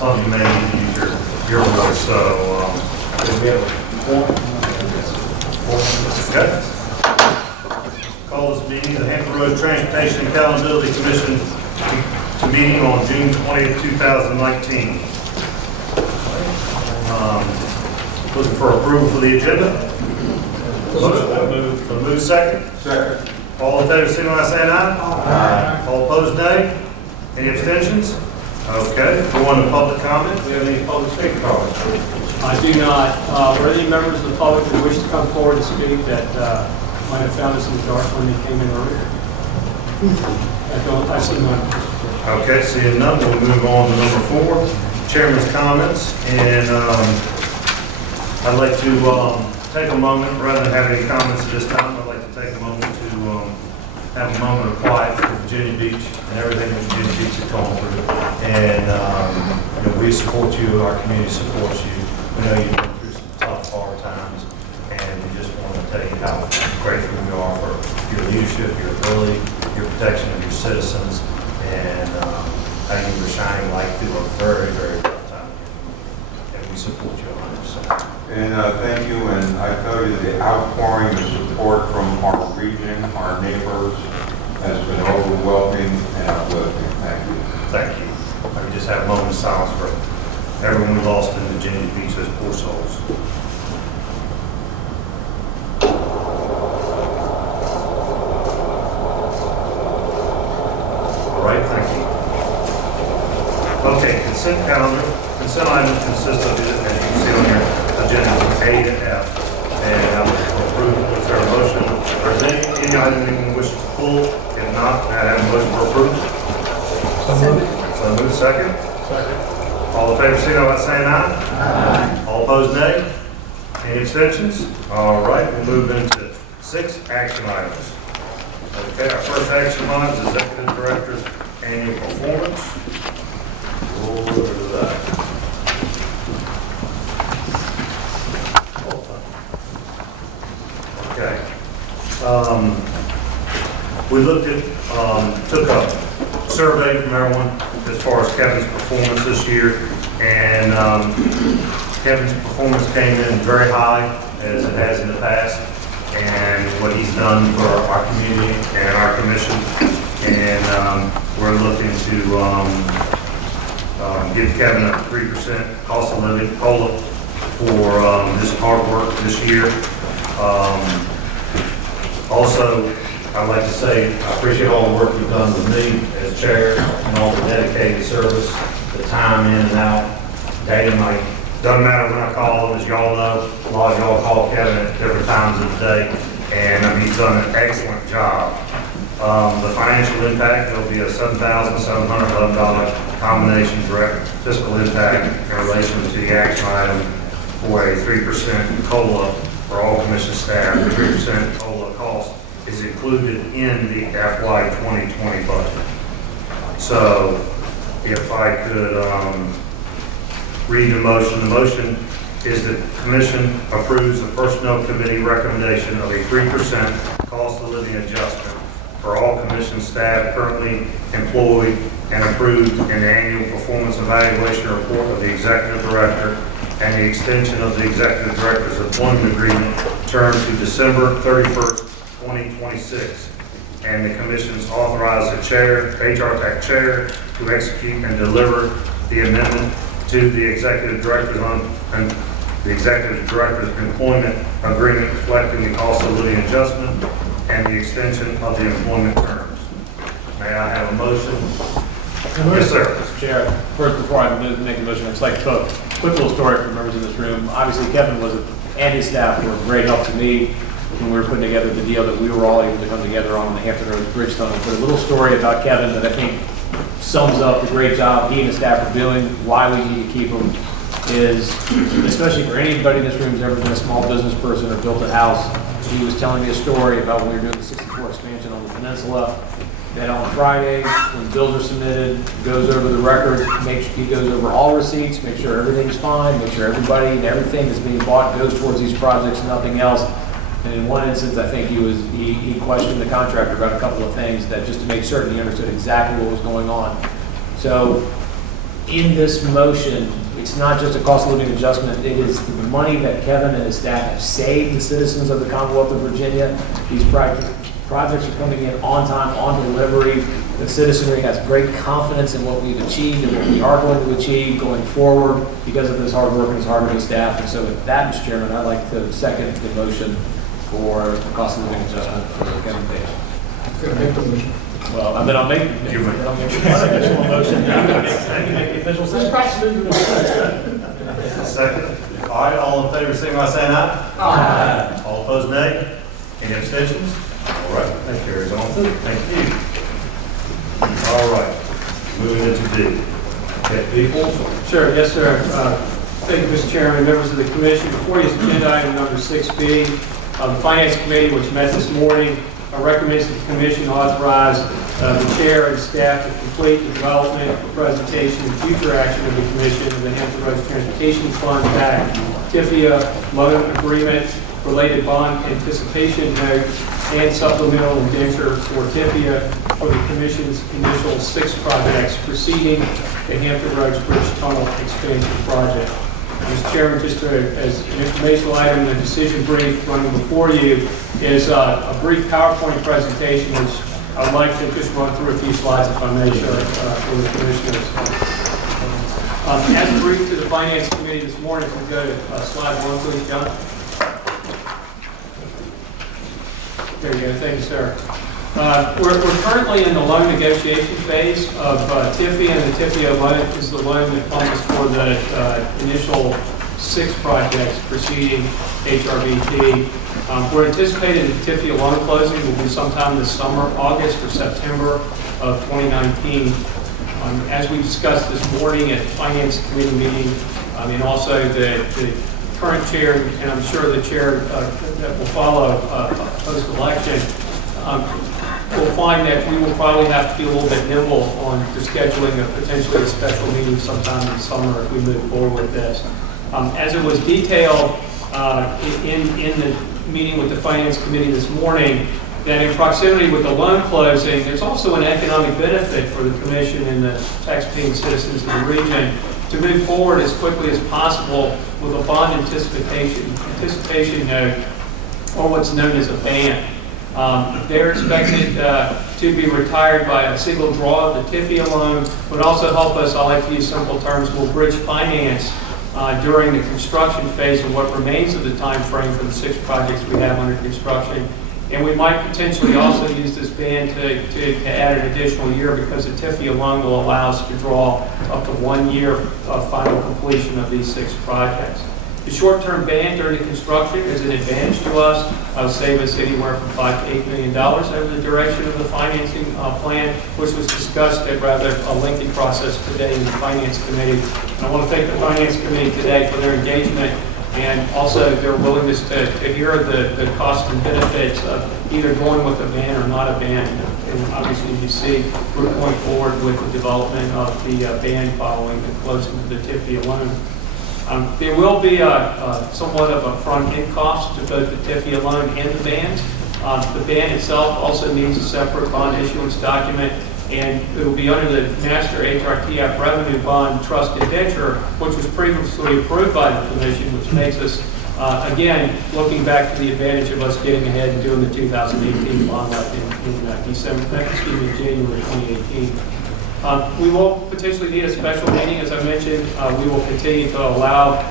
some of you may need to use your voice, so, do we have a form? Okay. Call this meeting, the Hampton Roads Transportation Accountability Commission to meeting on June 20th, 2019. Looking for approval for the agenda. Move second. Second. All in favor, signify by saying aye. Aye. All opposed, nay. Any abstentions? Okay. Go on to public comment. Do we have any public speaking comments? I do not. Are there any members of the public that wish to come forward and speak that might have found us in the dark when they came in earlier? I see none. Okay, seeing none, we'll move on to number 4, Chairman's comments. And I'd like to take a moment, rather than have any comments at this time, I'd like to take a moment to have a moment of quiet for Virginia Beach and everything that Virginia Beach has gone through. And you know, we support you, our community supports you. We know you've been through some tough, hard times, and we just want to tell you how grateful we are for your leadership, your ability, your protection of your citizens, and how you were shining light through a very, very tough time. And we support you 100%. And thank you, and I tell you the outpouring of support from our region, our neighbors, has been overwhelming and uplifting. Thank you. Thank you. I can just have a moment of silence for everyone we lost in Virginia Beach, those poor souls. All right, thank you. Okay, consent calendar. Consent items consist of, as you can see on your agenda, A to F. And I would approve, is there a motion? Or is there any item anyone wishes to pull? If not, I have a motion for approval. So move second. Second. All in favor, signify by saying aye. Aye. All opposed, nay. Any abstentions? All right, we'll move into 6 action items. Okay, our first action item is Executive Director's Annual Performance. We'll look at that. Okay. We looked at, took a survey from everyone as far as Kevin's performance this year, and Kevin's performance came in very high, as it has in the past, and what he's done for our community and our commission, and we're looking to give Kevin a 3% cost of living COLA for his hard work this year. Also, I'd like to say I appreciate all the work you've done with me as chair and all the dedicated service, the time in and out, day and night. Doesn't matter when I call him, as y'all know, a lot of y'all call Kevin at different times of the day, and he's done an excellent job. The financial impact, there'll be a $7,711 combination direct fiscal impact in relation to the action item for a 3% COLA for all commission staff. The 3% COLA cost is included in the FY 2020 budget. So if I could read the motion is that the commission approves the personnel committee recommendation of a 3% cost of living adjustment for all commission staff currently employed and approved in the annual performance evaluation report of the executive director and the extension of the executive director's employment agreement term to December 31st, 2026. And the commission's authorized the chair, Hrtac chair, to execute and deliver the amendment to the executive director's employment agreement reflecting the cost of living adjustment and the extension of the employment terms. May I have a motion? Yes, sir. Mr. Chair, first, before I make a motion, I'd just like to tell a quick little story for members in this room. Obviously, Kevin and his staff were a great help to me when we were putting together the deal that we were all able to come together on the Hampton Roads Bridgestone. But a little story about Kevin that I think sums up the great job he and his staff are doing, why we need to keep him, is, especially for anybody in this room who's ever been a small business person or built a house, he was telling me a story about when we were doing the 64 expansion on the peninsula, that on Fridays, when bills are submitted, goes over the records, he goes over all receipts, make sure everything's fine, make sure everybody and everything that's being bought goes towards these projects, nothing else. And in one instance, I think he questioned the contractor about a couple of things that just to make certain he understood exactly what was going on. So in this motion, it's not just a cost of living adjustment, it is the money that Kevin and his staff have saved the citizens of the Commonwealth of Virginia. These projects are coming in on time, on delivery. The citizenry has great confidence in what we've achieved and what we are going to achieve going forward because of this hard work and this hard-working staff. And so with that, Mr. Chairman, I'd like to second the motion for the cost of living adjustment for Kevin Page. Going to make the motion. Well, and then I'll make the official motion. Make the official second. Second. All right, all in favor, signify by saying aye. Aye. All opposed, nay. Any abstentions? All right, that carries on. Thank you. All right, moving into D. Okay, people. Sure, yes, sir. Thank you, Mr. Chairman, members of the commission. Before you is agenda item number 6B. The Finance Committee, which met this morning, recommends that the commission authorize the chair and staff to complete the development, presentation, and future action of the commission of the Hampton Roads Transportation Fund Act, TIFIA, loan agreement, related bond anticipation note, and supplemental indenture for TIFIA for the commission's initial 6 projects preceding the Hampton Roads Bridge Tunnel expansion project. Mr. Chairman, just as an informational item, the decision brief running before you is a brief PowerPoint presentation, which I'd like to just run through a few slides, if I may, for the commissioners. As briefed to the Finance Committee this morning, if we go to slide 1, please, John. There you go. Thank you, sir. We're currently in the loan negotiation phase of TIFIA, and the TIFIA loan is the loan that funds for the initial 6 projects preceding HRBT. We're anticipating the TIFIA loan closing will be sometime this summer, August or September of 2019. As we discussed this morning at the Finance Committee meeting, and also the current chair, and I'm sure the chair that will follow post-election, we'll find that we will probably have to be a little bit nimble on the scheduling of potentially a special meeting sometime in the summer if we move forward with this. As it was detailed in the meeting with the Finance Committee this morning, that in proximity with the loan closing, there's also an economic benefit for the Commission and the taxpaying citizens of the region to move forward as quickly as possible with a bond anticipation note, or what's known as a ban. They're expected to be retired by a single draw of the TIFIA loan, would also help us, I like to use simple terms, will bridge finance during the construction phase of what remains of the time frame for the 6 projects we have under construction. And we might potentially also use this ban to add an additional year, because the TIFIA loan will allow us to draw up to 1 year of final completion of these 6 projects. The short-term ban during the construction is an advantage to us. It'll save us anywhere from $5 to $8 million over the duration of the financing plan, which was discussed at rather a lengthy process today in the Finance Committee. And I want to thank the Finance Committee today for their engagement and also their willingness to hear the costs and benefits of either going with a ban or not a ban. And obviously, you see, we're going forward with the development of the ban following the closing of the TIFIA loan. There will be somewhat of a front-end cost to both the TIFIA loan and the bans. The ban itself also needs a separate bond issuance document, and it will be under the Master HRTF Revenue Bond Trust Indenture, which was previously approved by the Commission, which makes us, again, looking back to the advantage of us getting ahead and doing the 2018 bond up in January 2018. We will potentially need a special meeting, as I mentioned. We will continue to allow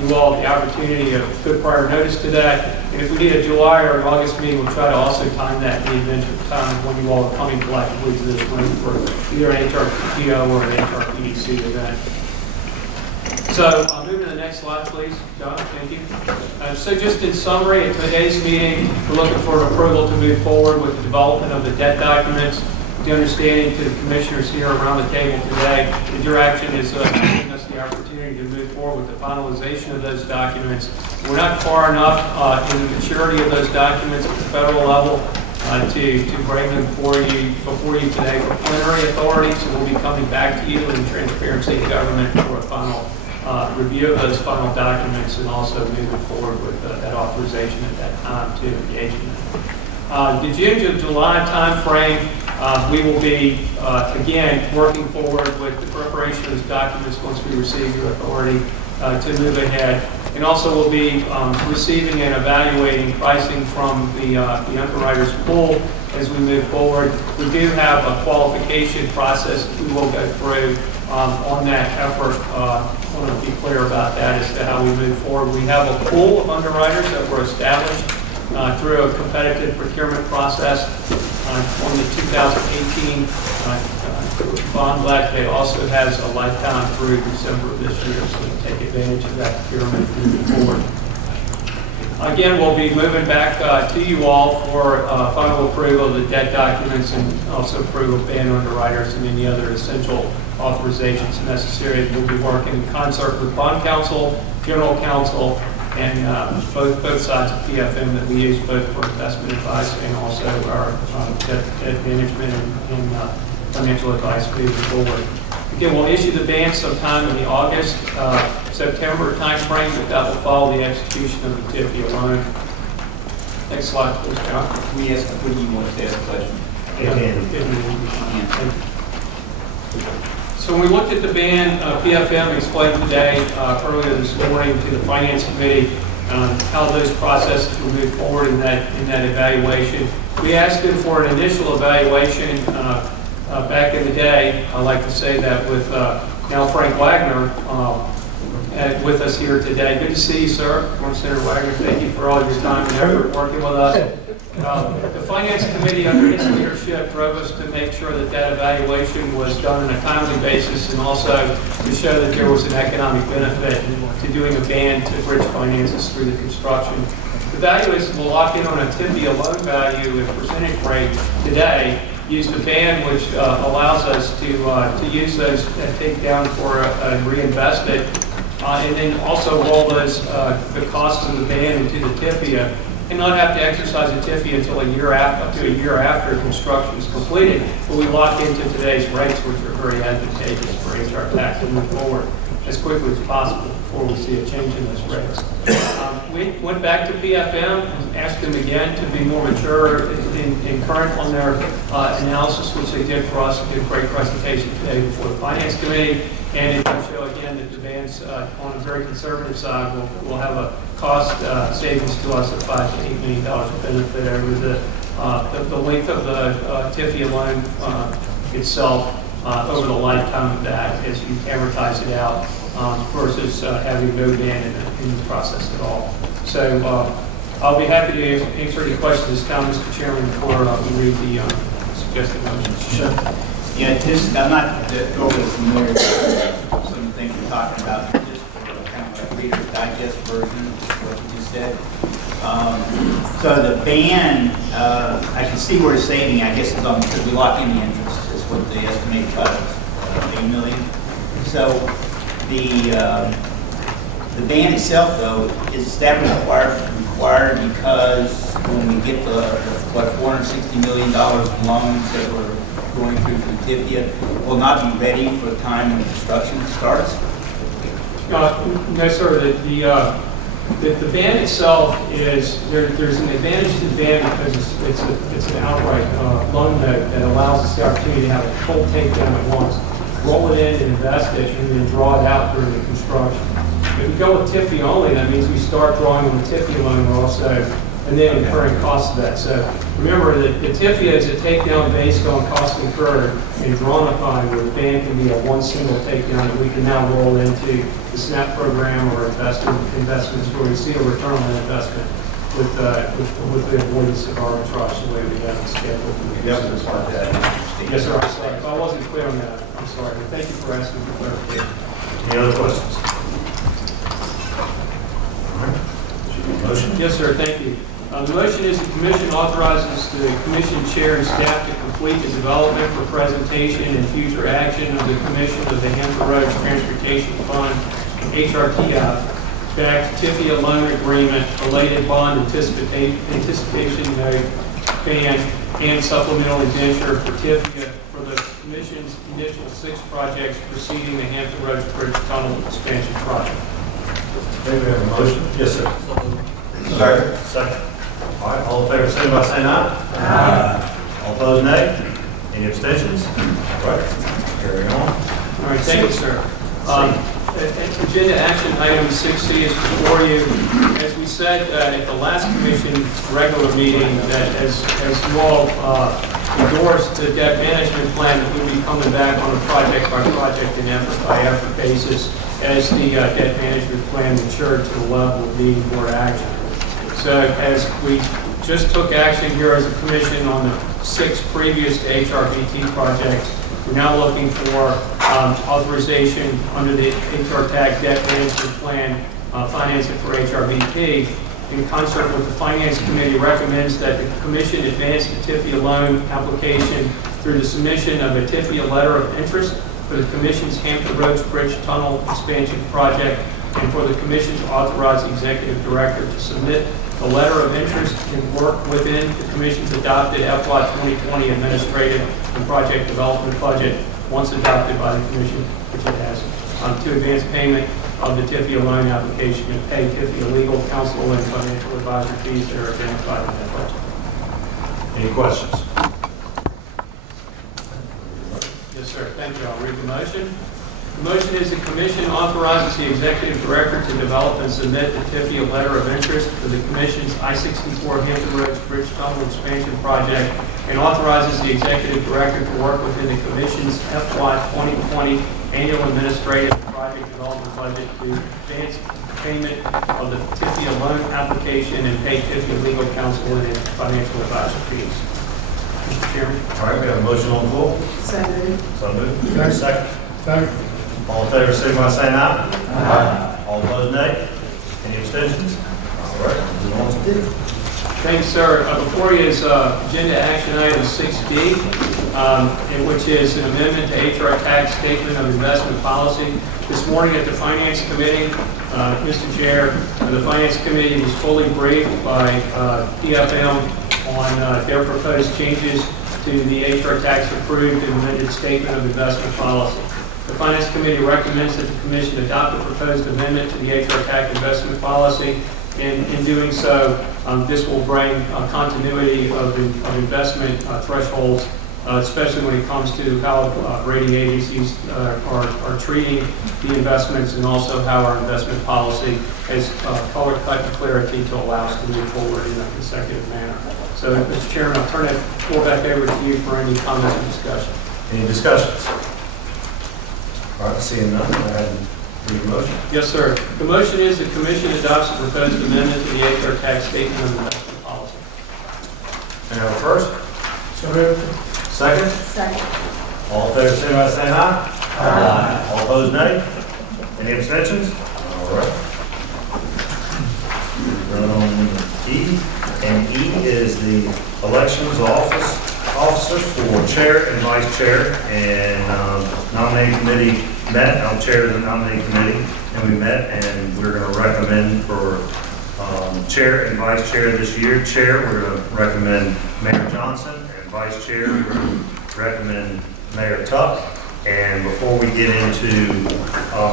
you all the opportunity of good prior notice to that. And if we need a July or an August meeting, we'll try to also time that in the event of time when you all are coming collectively to this room for either an HRPTO or an HRPDC event. So I'll move to the next slide, please. John, thank you. So just in summary, at today's meeting, we're looking for an approval to move forward with the development of the debt documents. The understanding to the commissioners here around the table today that your action is giving us the opportunity to move forward with the finalization of those documents. We're not far enough in the maturity of those documents at the federal level to bring them before you today for plenary authority. So we'll be coming back to you in transparency of government for a final review of those final documents, and also moving forward with that authorization at that time to engage in them. The June to July time frame We will be, again, working forward with the preparation of those documents once we receive your authority to move ahead. And also we'll be receiving and evaluating pricing from the underwriters pool as we move forward. We do have a qualification process that we will go through on that effort. I want to be clear about that as to how we move forward. We have a pool of underwriters that were established through a competitive procurement process on the 2018 bond black. It also has a lifetime through December of this year, so we take advantage of that procurement moving forward. Again, we'll be moving back to you all for final approval of the debt documents and also approval of band underwriters and any other essential authorizations necessary. We'll be working in concert with bond counsel, general counsel, and both sides of PFM that we use both for investment advice and also our debt management and financial advice moving forward. Again, we'll issue the band sometime in the August, September timeframe, but that will follow the execution of the TIFIA loan. Next slide, please, John. We ask, when you want to ask a question? So when we looked at the ban, PFM explained today, earlier this morning to the Finance Committee, how those processes will move forward in that evaluation. We asked them for an initial evaluation back in the day. I like to say that with now Frank Wagner with us here today. Good to see you, sir. Senator Wagner, thank you for all your time and effort working with us. The Finance Committee, under his leadership, drove us to make sure that that evaluation was done on a timely basis and also to show that there was an economic benefit to doing a ban to bridge finances through the construction. The valuation will lock in on a TIFIA loan value and percentage rate today, use the ban which allows us to use those takedown for reinvest it, and then also roll those the costs of the ban into the TIFIA, and not have to exercise a TIFIA until up to a year after construction is completed. But we lock into today's rates, which are very advantageous for Hrtac to move forward as quickly as possible before we see a change in those rates. We went back to PFM and asked them again to be more mature and current on their analysis, which they did for us. They did a great presentation today before the Finance Committee. And it will show again that the bands on a very conservative side will have a cost savings to us of $5 to $8 million of benefit over the length of the TIFIA loan itself over the lifetime of that as you amortize it out versus having no ban in the process at all. So I'll be happy to answer any questions this time, Mr. Chairman, before we read the suggested motions. Sure. Yeah, I'm not totally familiar with some of the things you're talking about, just for kind of a Reader's Digest version of what you said. So the ban, I can see where it's saving, I guess, is on because we lock in the interest, is what they estimate about $8 million. So the ban itself, though, is that required because when we get the $460 million loans that we're going through for the TIFIA will not be ready for the time when construction starts? No, sir. The ban itself is there's an advantage to the ban because it's an outright loan note that allows us the opportunity to have a full takedown at once, roll it in and invest it, and then draw it out during the construction. If we go with TIFIA only, that means we start drawing on the TIFIA loan also, and then incurring costs of that. So remember that the TIFIA is a takedown based on cost incurred and drawn upon, where the ban can be a one single takedown that we can now roll into the SNAP program or investments where we see a return on that investment with the avoidance of arbitrage the way we have it scheduled. Yes, sir. I'm sorry. If I wasn't clear on that, I'm sorry. But thank you for asking for clarification. Any other questions? All right. Motion? Yes, sir. Thank you. The motion is the commission authorizes the commission chair and staff to complete the development for presentation and future action of the commission of the Hampton Roads Transportation Fund, HRTF, backed TIFIA loan agreement, related bond anticipation note, ban, and supplemental indenture for TIFIA for the commission's initial 6 projects preceding the Hampton Roads Bridge Tunnel Expansion Project. Okay, we have a motion. Yes, sir. Second. All right, all in favor, say by saying aye. Aye. All opposed, nay. Any abstentions? All right, carry on. All right, thank you, sir. Agenda action item 6C is before you. As we said at the last commission's regular meeting, that as you all endorsed the debt management plan, that we'll be coming back on a project-by-project and effort-by-effort basis as the debt management plan matured to the level of needing board action. So as we just took action here as a commission on the 6 previous to HRBT projects, we're now looking for authorization under the Hrtac debt management plan financing for HRBP. In concert with the Finance Committee, recommends that the Commission advance the TIFIA loan application through the submission of a TIFIA letter of interest for the Commission's Hampton Roads Bridge Tunnel Expansion Project, and for the Commission to authorize the Executive Director to submit a letter of interest and work within the Commission's adopted FY 2020 administrative and project development budget, once adopted by the Commission, which it has, to advance payment of the TIFIA loan application and pay TIFIA legal, counsel, and financial advisor fees that are identified in that budget. Any questions? Yes, sir. Thank you. I'll read the motion. The motion is the Commission authorizes the Executive Director to develop and submit the TIFIA letter of interest for the Commission's I-64 Hampton Roads Bridge Tunnel Expansion Project, and authorizes the Executive Director to work within the Commission's FY 2020 annual administrative and project development budget to advance payment of the TIFIA loan application and pay TIFIA legal counsel and financial advisor fees. Mr. Chairman. All right, we have a motion on the floor. So moved. So moved. Second. Second. All in favor, signify by saying aye. Aye. All opposed, nay. Any abstentions? All right, move on to D. Thanks, sir. Before you is agenda action item 6D, in which is an amendment to Hrtac Statement of Investment Policy. This morning at the Finance Committee, Mr. Chair, the Finance Committee was fully briefed by PFM on their proposed changes to the Hrtac approved and amended Statement of Investment Policy. The Finance Committee recommends that the Commission adopt the proposed amendment to the Hrtac investment policy. And in doing so, this will bring continuity of investment thresholds, especially when it comes to how rating agencies are treating the investments, and also how our investment policy has color cut and clarity to allow us to move forward in a consecutive manner. So, Mr. Chairman, I'll turn it floor back over to you for any comments and discussion. Any discussions? All right, seeing none, go ahead and read the motion. Yes, sir. The motion is the Commission adopts the proposed amendment to the Hrtac Statement of Investment Policy. May I have a first? So moved. Second? Second. All in favor, signify by saying aye. Aye. All opposed, nay. Any abstentions? All right. E, and E is the elections officers for chair and vice chair, and nominating committee met. I'm chair of the nominating committee, and we met, and we're going to recommend for chair and vice chair this year. Chair, we're going to recommend Mayor Johnson, and vice chair, we're going to recommend Mayor Tuck. And before we get into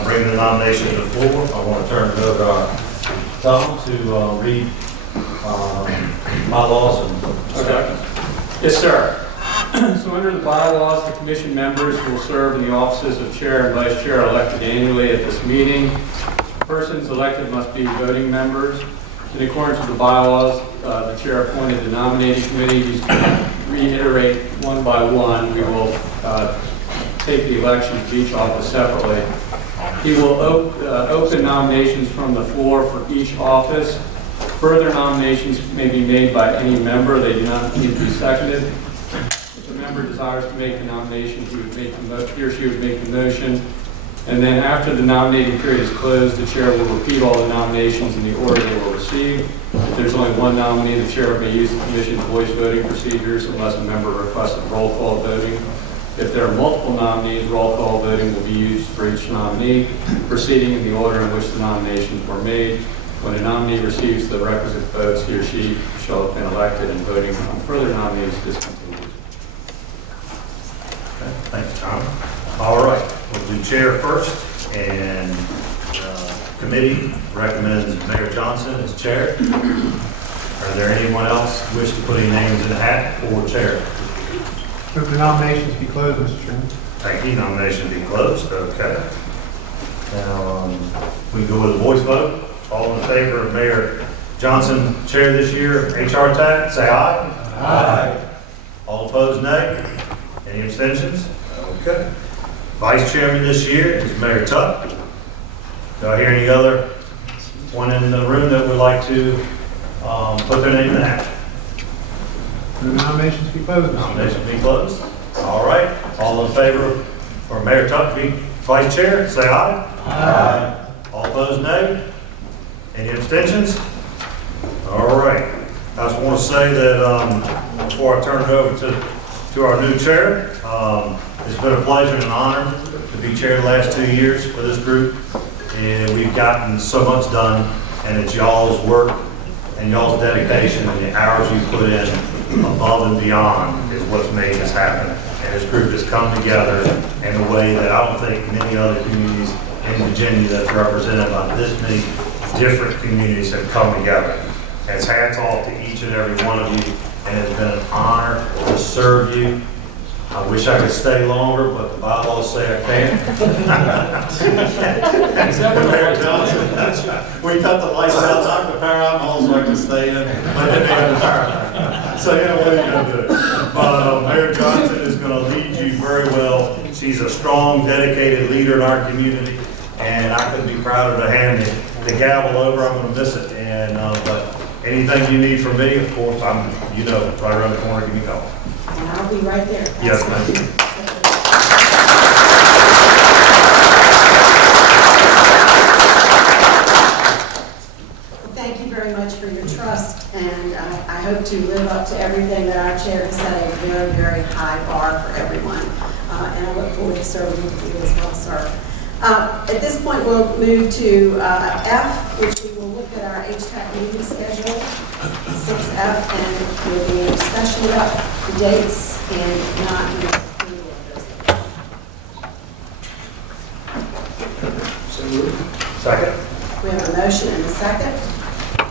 bringing the nomination to the floor, I want to turn it over to Tom to read bylaws and Okay. Yes, sir. So under the bylaws, the commission members will serve in the offices of chair and vice chair elected annually at this meeting. Persons elected must be voting members. In accordance with the bylaws, the chair appointed the nominating committee. These reiterate one by one. We will take the elections of each office separately. He will open nominations from the floor for each office. Further nominations may be made by any member. They do not need to be seconded. If a member desires to make the nomination, he or she would make the motion. And then after the nominating period is closed, the chair will repeat all the nominations in the order they were received. If there's only one nominee, the chair may use the commission's voice voting procedures unless a member requests roll call voting. If there are multiple nominees, roll call voting will be used for each nominee, proceeding in the order in which the nominations were made. When a nominee receives the requisite votes, he or she shall have been elected, and voting on further nominees discontinued. Okay, thank you, Tom. All right, we'll do chair first, and committee recommends Mayor Johnson as chair. Are there anyone else who wish to put any names in the hat for chair? Move the nominations be closed, Mr. Chairman. Thank you. Nomination be closed. Okay. Now, we can go with a voice vote. All in favor of Mayor Johnson chair this year, Hrtac, say aye. Aye. All opposed, nay. Any abstentions? Okay. Vice chairman this year is Mayor Tuck. Do I hear any other one in the room that would like to put their name in the hat? Move the nominations be closed, Mr. Chairman. Nomination be closed. All right. All in favor for Mayor Tuck to be vice chair, say aye. Aye. All opposed, nay. Any abstentions? All right. I just want to say that before I turn it over to our new chair, it's been a pleasure and an honor to be chair the last 2 years for this group. And we've gotten so much done, and it's y'all's work and y'all's dedication and the hours you put in above and beyond is what's made this happen. And this group has come together in a way that I don't think many other communities in Virginia that's represented by this many different communities have come together. And it's hats off to each and every one of you, and it's been an honor to serve you. I wish I could stay longer, but the bylaws say I can't. Mayor Johnson, we cut the lights out, knock the power out, and all so I can stay in, but then they have the power out. So, you know, what are you going to do? But Mayor Johnson is going to lead you very well. She's a strong, dedicated leader in our community, and I couldn't be prouder to hand the gavel over. I'm going to miss it. And but anything you need from me, of course, I'm, right around the corner, give me a call. And I'll be right there. Yes, ma'am. Well, thank you very much for your trust, and I hope to live up to everything that our chair has set a very, very high bar for everyone. And I look forward to serving with you as well, sir. At this point, we'll move to F, which we will look at our HTAC meeting schedule, 6F, and we'll be discussion about the dates and not the approval of those dates. Second. We have a motion and a second.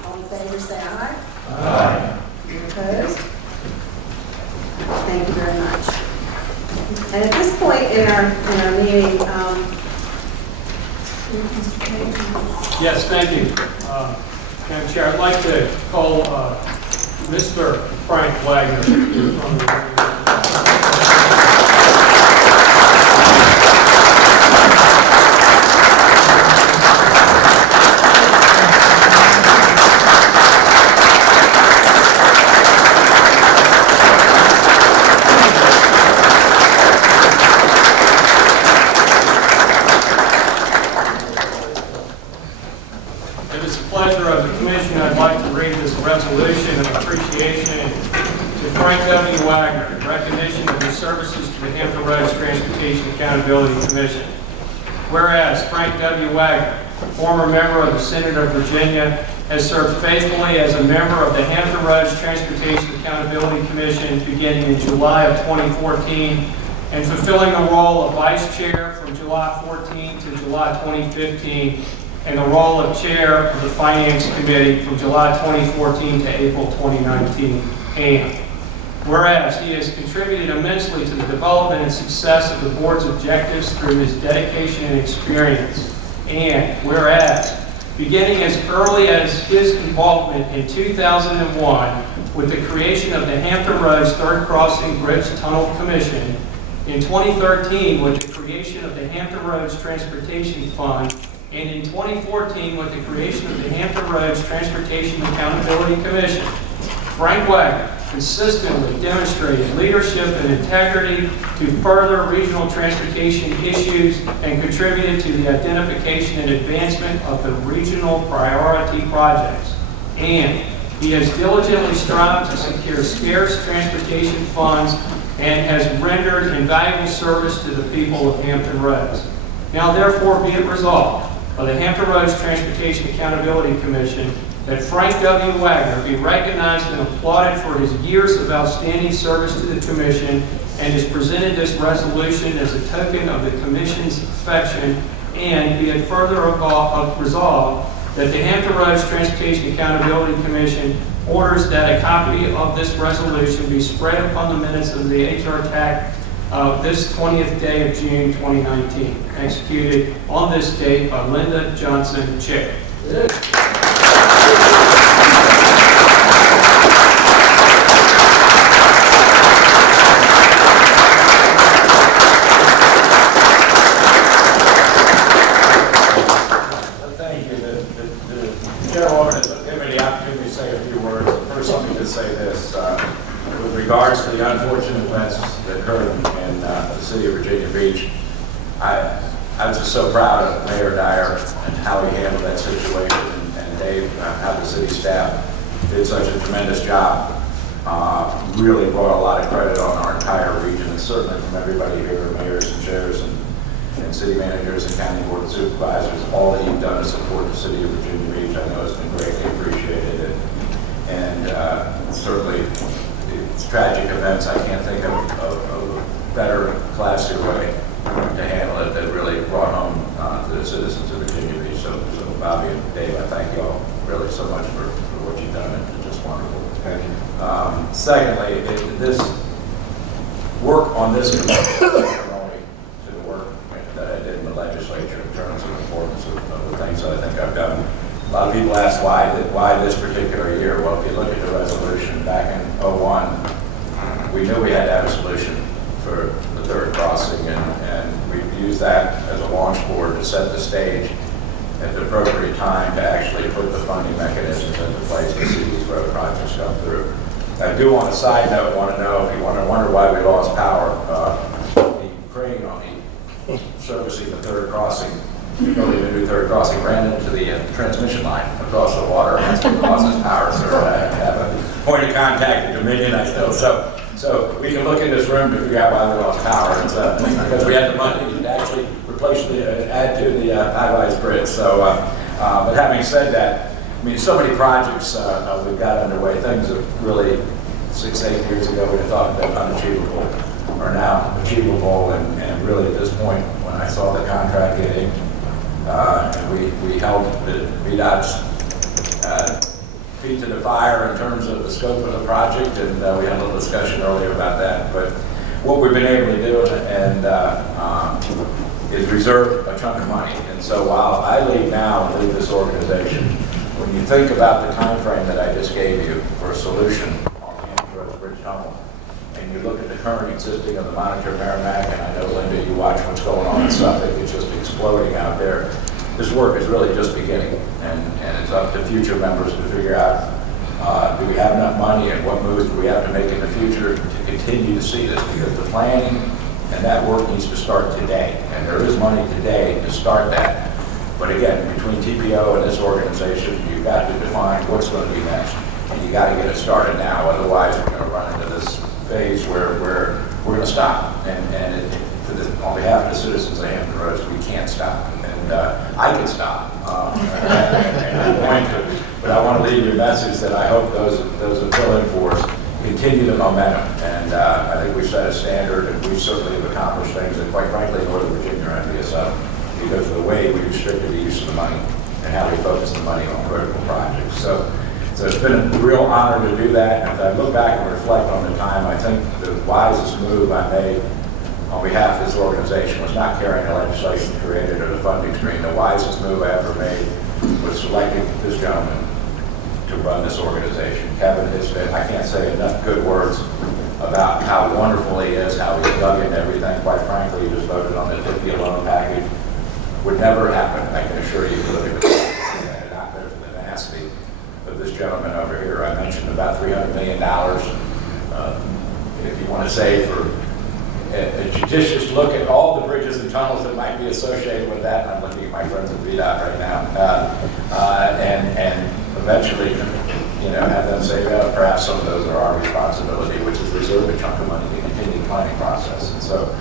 All in favor, say aye. Aye. Any opposed? Thank you very much. And at this point in our meeting, Mr. Page? Yes, thank you. Madam Chair, I'd like to call Mr. Frank Wagner from the resolution of appreciation to Frank W. Wagner in recognition of his services to the Hampton Roads Transportation Accountability Commission. Whereas Frank W. Wagner, former member of the Senate of Virginia, has served faithfully as a member of the Hampton Roads Transportation Accountability Commission beginning in July of 2014 and fulfilling the role of Vice Chair from July 14 to July 2015 and the role of Chair of the Finance Committee from July 2014 to April 2019. And whereas he has contributed immensely to the development and success of the Board's objectives through his dedication and experience. And whereas, beginning as early as his involvement in 2001 with the creation of the Hampton Roads Third Crossing Bridge Tunnel Commission, in 2013 with the creation of the Hampton Roads Transportation Fund, and in 2014 with the creation of the Hampton Roads Transportation Accountability Commission, Frank Wagner consistently demonstrated leadership and integrity to further regional transportation issues and contributed to the identification and advancement of the regional priority projects. And he has diligently strived to secure scarce transportation funds and has rendered invaluable service to the people of Hampton Roads. Now therefore be it resolved by the Hampton Roads Transportation Accountability Commission that Frank W. Wagner be recognized and applauded for his years of outstanding service to the Commission and has presented this resolution as a token of the Commission's affection, and be it further resolved that the Hampton Roads Transportation Accountability Commission orders that a copy of this resolution be spread upon the minutes of the Hrtac of this 20th day of June 2019, executed on this date by Linda Johnson, Chair. Thank you. The chairwoman has given me the opportunity to say a few words. First, let me just say this. With regards to the unfortunate events that occurred in the city of Virginia Beach, I was just so proud of Mayor Dyer and how he handled that situation, and Dave, how the city staff did such a tremendous job. Really brought a lot of credit on our entire region, and certainly from everybody here, mayors and chairs and city managers and county board supervisors. All that you've done to support the city of Virginia Beach, I know has been greatly appreciated. And certainly, it's tragic events. I can't think of a better, classier way to handle it that really brought home to the citizens of Virginia Beach. So Bobby and Dave, I thank you all really so much for what you've done. It's just wonderful. Thank you. Secondly, this work on this committee only to the work that I did in the legislature in terms of the importance of the things that I think I've done. A lot of people ask why this particular year. Well, if you look at the resolution back in '01, we knew we had to have a solution for the third crossing, and we used that as a launch board to set the stage at the appropriate time to actually put the funding mechanisms into place to see these road projects come through. I do, on a side note, want to know if you wonder why we lost power. The crane on the servicing the third crossing, building the new third crossing, ran into the transmission line across the water, and that's what causes power. So I have a point of contact at Dominion, I know. So we can look in this room to figure out why we lost power. It's because we had the money to actually add to the high-rise grid. So, but having said that, I mean, so many projects we've got underway, things that really 6-8 years ago we thought that unachievable are now achievable, and really at this point, when I saw the contract getting, and we held the VDOT's feet to the fire in terms of the scope of the project, and we had a little discussion earlier about that. But what we've been able to do is reserve a chunk of money. And so while I leave now and leave this organization, when you think about the time frame that I just gave you for a solution on the Hampton Roads Bridge Tunnel, and you look at the current existing of the Monitor Merrimack, and I know, Linda, you watch what's going on in Suffolk, it's just exploding out there. This work is really just beginning, and it's up to future members to figure out, do we have enough money, and what moves do we have to make in the future to continue to see this, because the planning and that work needs to start today, and there is money today to start that. But again, between TPO and this organization, you've got to define what's going to be next, and you got to get it started now. Otherwise, we're going to run into this phase where we're going to stop. And on behalf of the citizens of Hampton Roads, we can't stop. And I can stop, and I'm going to. But I want to leave you a message that I hope those that fill in for us continue the momentum. And I think we've set a standard, and we certainly have accomplished things that, quite frankly, Northern Virginia are envious of, because of the way we restricted the use of the money and how we focus the money on critical projects. So it's been a real honor to do that. And if I look back and reflect on the time, I think the wisest move I made on behalf of this organization was not carrying the legislation created or the funding stream. The wisest move I ever made was selecting this gentleman to run this organization. Kevin has been, I can't say enough good words about how wonderful he is, how he's dug into everything. Quite frankly, he just voted on the TIFIA loan package. Would never happen, I can assure you. Look at the out there for the tenacity of this gentleman over here. I mentioned about $300 million. If you want to say for a judicious look at all the bridges and tunnels that might be associated with that, and I'm looking at my friends at VDOT right now, and eventually, have them say, well, perhaps some of those are our responsibility, which is reserve a chunk of money to continue the planning process. And so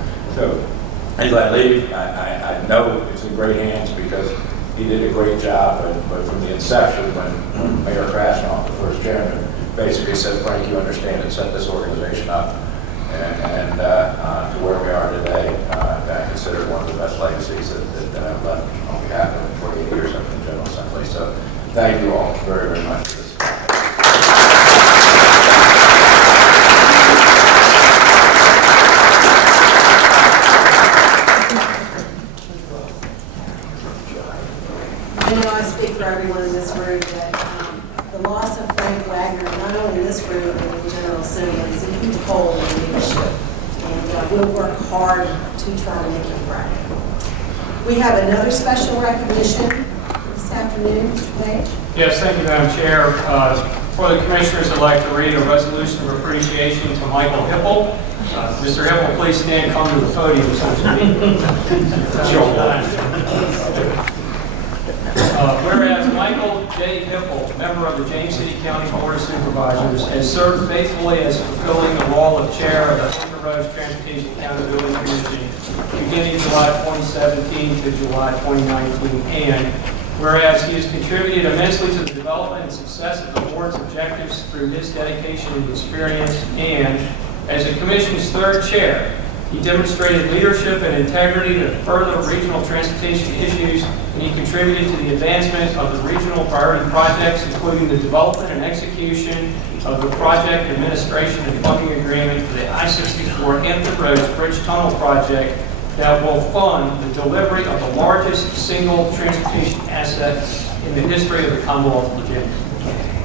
as I leave, I know it's in great hands because he did a great job, but from the inception, when Mayor Krasnoff, the first chairman, basically said, Frank, you understand, and set this organization up, and to where we are today, I consider it one of the best legacies that I've left on behalf of 48 years of the General Assembly. So Thank you all very, very much for this. I know I speak for everyone in this room that the loss of Frank Wagner, not only in this room, but in the General Assembly, is a huge hole in leadership. And we'll work hard to try to make it right. We have another special recognition this afternoon. Mr. Page? Yes, thank you, Madam Chair. For the commissioners, I'd like to read a resolution of appreciation to Michael Hippel. Mr. Hippel, please stand, come to the podium, so to speak. Whereas Michael J. Hippel, member of the James City County Board of Supervisors, has served faithfully as fulfilling the role of chair of the Hunter Roads Transportation Accountability Commission beginning July 2017 to July 2019, and whereas he has contributed immensely to the development and success of the board's objectives through his dedication and experience, and as the commission's third chair, he demonstrated leadership and integrity to further regional transportation issues, and he contributed to the advancement of the regional priority projects, including the development and execution of the project administration and funding agreement for the I-64 Hampton Roads Bridge Tunnel project that will fund the delivery of the largest single transportation asset in the history of the Commonwealth of Virginia.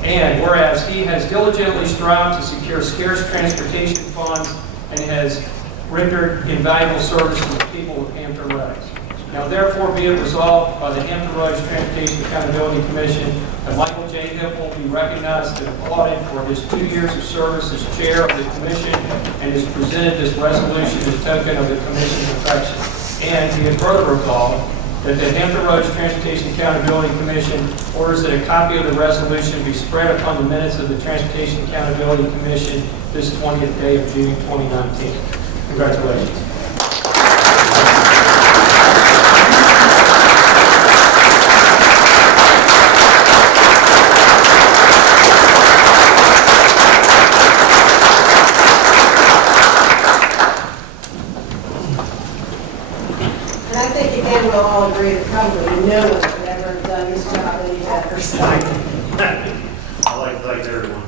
And whereas he has diligently strived to secure scarce transportation funds and has rendered invaluable service to the people of Hampton Roads. Now therefore be it resolved by the Hampton Roads Transportation Accountability Commission that Michael J. Hippel be recognized and applauded for his 2 years of service as chair of the commission and has presented this resolution as token of the commission's affection. And be it further resolved that the Hampton Roads Transportation Accountability Commission orders that a copy of the resolution be spread upon the minutes of the Transportation Accountability Commission this 20th day of June 2019. Congratulations. And I think, again, we'll all agree that probably no one has ever done this job any better. So. I'd like to thank everyone.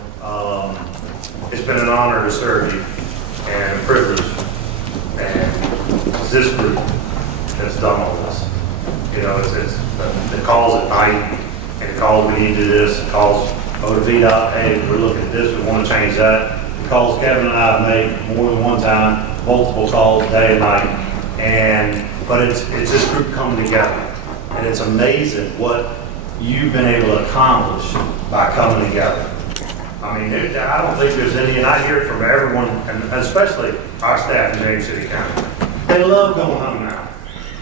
It's been an honor to serve you and a privilege. And it's this group that's done all this. You know, it's the calls at night and the calls we need to do this, the calls, oh, to VDOT, hey, we're looking at this, we want to change that. The calls Kevin and I have made more than one time, multiple calls day and night. But it's this group coming together. And it's amazing what you've been able to accomplish by coming together. I mean, I don't think there's any, and I hear it from everyone, and especially our staff in James City County. They love going home now.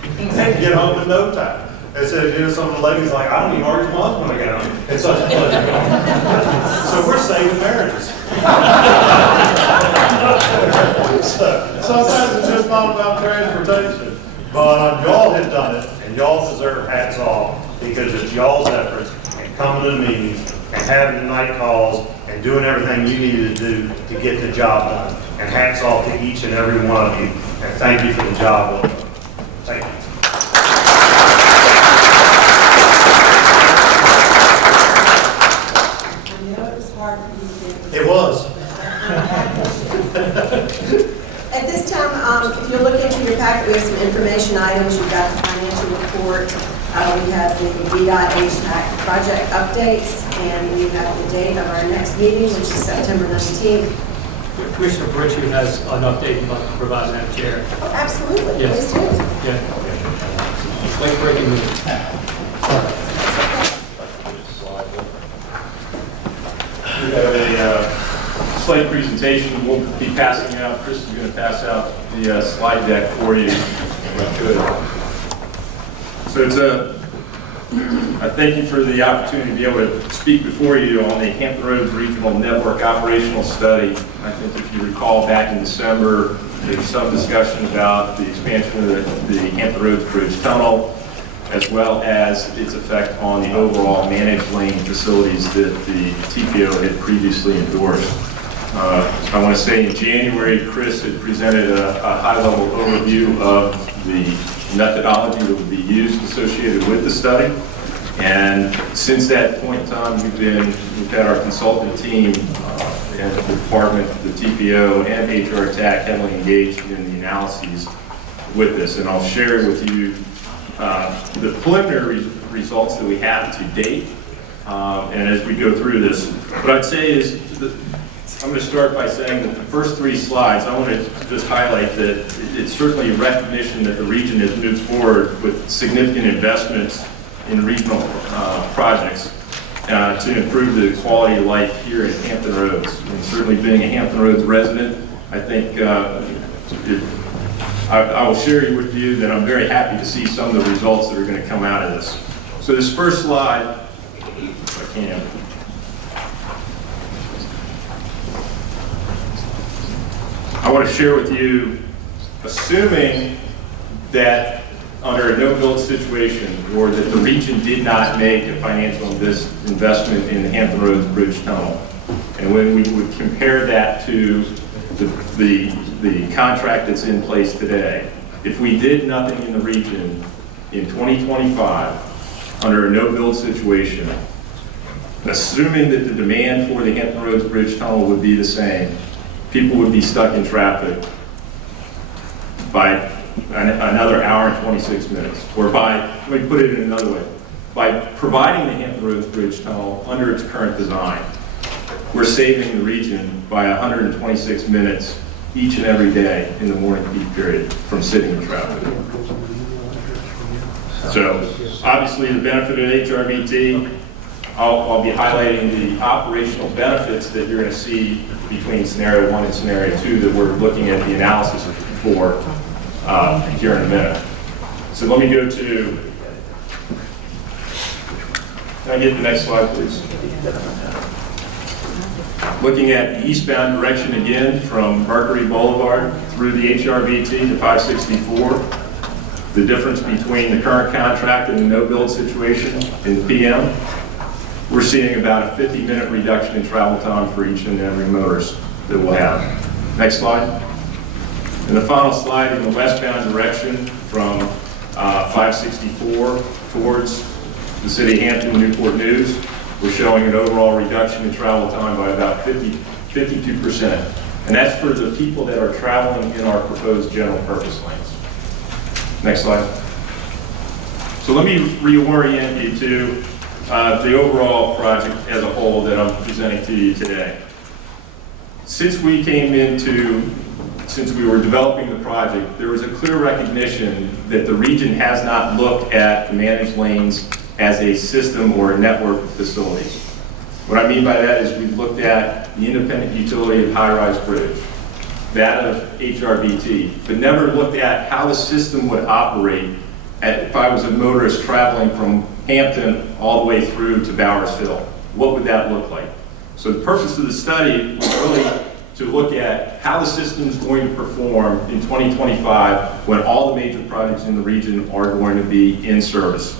They can get home in no time. They said, you know, some of the ladies like, I don't even argue with my husband when I get home. It's such a pleasure. So we're saving marriages. Sometimes it's just not about transportation. But y'all have done it, and y'all deserve hats off because it's y'all's efforts and coming to the meetings and having the night calls and doing everything you needed to do to get the job done. And hats off to each and every one of you. And thank you for the job well done. Thank you. I know it was hard for you to do. It was. At this time, if you look into your packet, we have some information items. You've got the financial report. We have the VDOT Hrtac project updates, and we have the date of our next meeting, which is September 19th. Commissioner Britchard has an update you'd like to provide, Madam Chair. Oh, absolutely. Yes. Please do. Yeah. Late breaking news. We have a slide presentation we'll be passing out. Chris is going to pass out the slide deck for you. So I thank you for the opportunity to be able to speak before you on the Hampton Roads Regional Network Operational Study. I think if you recall back in December, there was some discussion about the expansion of the Hampton Roads Bridge Tunnel, as well as its effect on the overall managed lane facilities that the TPO had previously endorsed. I want to say in January, Chris had presented a high-level overview of the methodology that would be used associated with the study. And since that point in time, we've had our consultant team and the department, the TPO, and Hrtac heavily engaged in the analyses with this. And I'll share with you the preliminary results that we have to date. And as we go through this, what I'd say is, I'm going to start by saying that the first 3 slides, I want to just highlight that it's certainly a recognition that the region has moved forward with significant investments in regional projects to improve the quality of life here in Hampton Roads. And certainly being a Hampton Roads resident, I think I will share with you that I'm very happy to see some of the results that are going to come out of this. So this first slide, if I can. I want to share with you, assuming that under a no-build situation, or that the region did not make a financial investment in the Hampton Roads Bridge Tunnel, and when we would compare that to the contract that's in place today, if we did nothing in the region in 2025 under a no-build situation, assuming that the demand for the Hampton Roads Bridge Tunnel would be the same, people would be stuck in traffic by another hour and 26 minutes. Or let me put it in another way, by providing the Hampton Roads Bridge Tunnel under its current design, we're saving the region by 126 minutes each and every day in the morning peak period from sitting in traffic. So obviously the benefit of HRBT, I'll be highlighting the operational benefits that you're going to see between scenario 1 and scenario 2 that we're looking at the analysis for here in a minute. So let me go to, can I get the next slide, please? Looking at the eastbound direction again from Mercury Boulevard through the HRBT to 564, the difference between the current contract and the no-build situation in PM, we're seeing about a 50-minute reduction in travel time for each and every motorist that we'll have. Next slide. And the final slide in the westbound direction from 564 towards the city of Hampton, Newport News, we're showing an overall reduction in travel time by about 52%. And that's for the people that are traveling in our proposed general purpose lanes. Next slide. So let me reorient you to the overall project as a whole that I'm presenting to you today. Since we were developing the project, there was a clear recognition that the region has not looked at the managed lanes as a system or a network of facilities. What I mean by that is we've looked at the independent utility of high-rise bridge, that of HRBT, but never looked at how the system would operate if I was a motorist traveling from Hampton all the way through to Bowers Hill. What would that look like? So the purpose of the study was really to look at how the system is going to perform in 2025 when all the major projects in the region are going to be in service.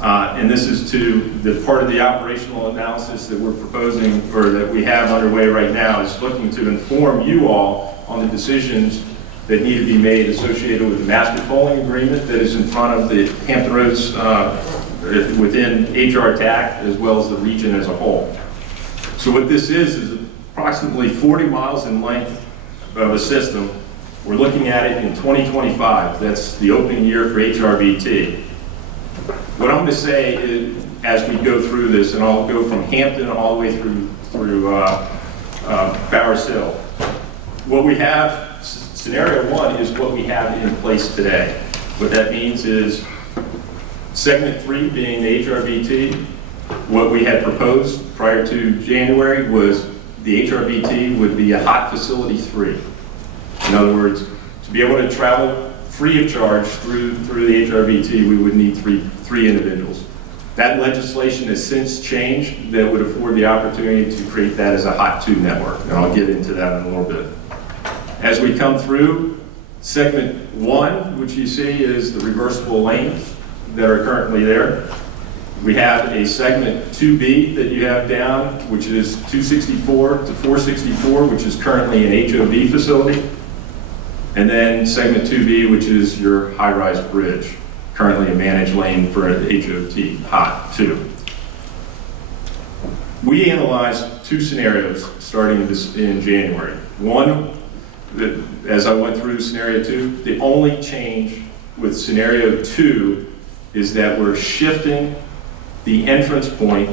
And this is to the part of the operational analysis that we're proposing, or that we have underway right now, is looking to inform you all on the decisions that need to be made associated with the master tolling agreement that is in front of the Hampton Roads within Hrtac, as well as the region as a whole. So what this is approximately 40 miles in length of a system. We're looking at it in 2025. That's the opening year for HRBT. What I'm going to say is, as we go through this, and I'll go from Hampton all the way through Bowers Hill, what we have, scenario 1 is what we have in place today. What that means is segment 3 being the HRBT. What we had proposed prior to January was the HRBT would be a hot facility 3. In other words, to be able to travel free of charge through the HRBT, we would need three individuals. That legislation has since changed that would afford the opportunity to create that as a hot 2 network, and I'll get into that in a little bit. As we come through, segment 1, which you see is the reversible lanes that are currently there. We have a segment 2B that you have down, which is 264 to 464, which is currently an HOV facility. And then segment 2B, which is your high-rise bridge. currently a managed lane for HOT, HOT 2. We analyzed two scenarios starting in January. One, as I went through scenario 2, the only change with scenario 2 is that we're shifting the entrance point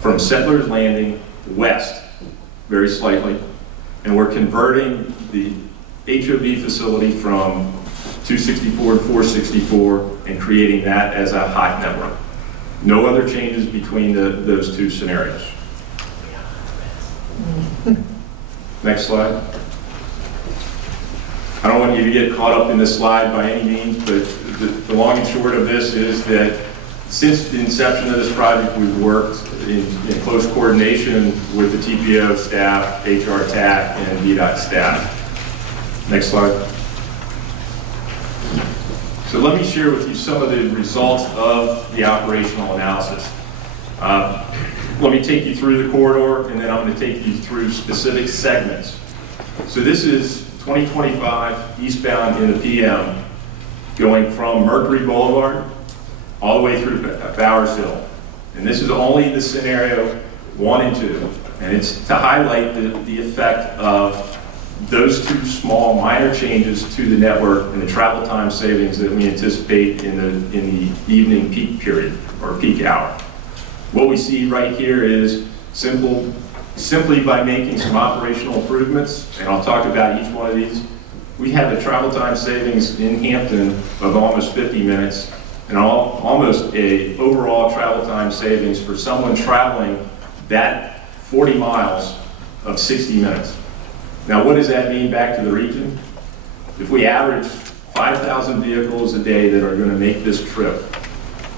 from Settlers Landing west very slightly, and we're converting the HOV facility from 264 to 464 and creating that as a hot network. No other changes between those two scenarios. Next slide. I don't want you to get caught up in this slide by any means, but the long and short of this is that since the inception of this project, we've worked in close coordination with the TPO staff, Hrtac, and VDOT staff. Next slide. So let me share with you some of the results of the operational analysis. Let me take you through the corridor, and then I'm going to take you through specific segments. So this is 2025 eastbound in the PM, going from Mercury Boulevard all the way through Bowers Hill. And this is only the scenario 1 and 2, and it's to highlight the effect of those two small minor changes to the network and the travel time savings that we anticipate in the evening peak period or peak hour. What we see right here is simply by making some operational improvements, and I'll talk about each one of these, we have a travel time savings in Hampton of almost 50 minutes and almost a overall travel time savings for someone traveling that 40 miles of 60 minutes. Now, what does that mean back to the region? If we average 5,000 vehicles a day that are going to make this trip,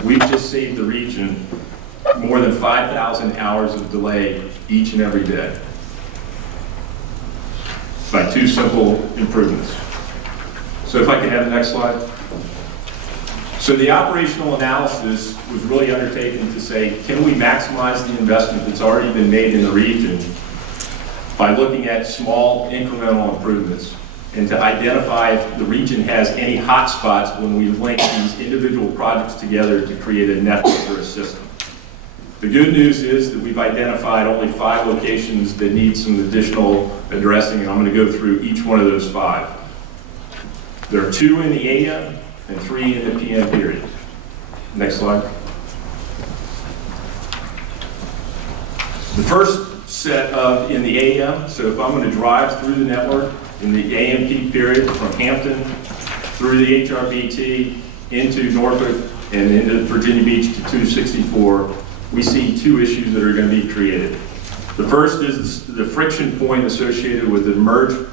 we've just saved the region more than 5,000 hours of delay each and every day by two simple improvements. So if I can have the next slide. So the operational analysis was really undertaken to say, can we maximize the investment that's already been made in the region by looking at small incremental improvements, and to identify if the region has any hot spots when we link these individual projects together to create a network or a system. The good news is that we've identified only 5 locations that need some additional addressing, and I'm going to go through each one of those 5. There are 2 in the AM and 3 in the PM period. Next slide. The first set of in the AM, so if I'm going to drive through the network in the AM peak period from Hampton through the HRBT into Norfolk and into Virginia Beach to 264, we see 2 issues that are going to be created. The first is the friction point associated with the merge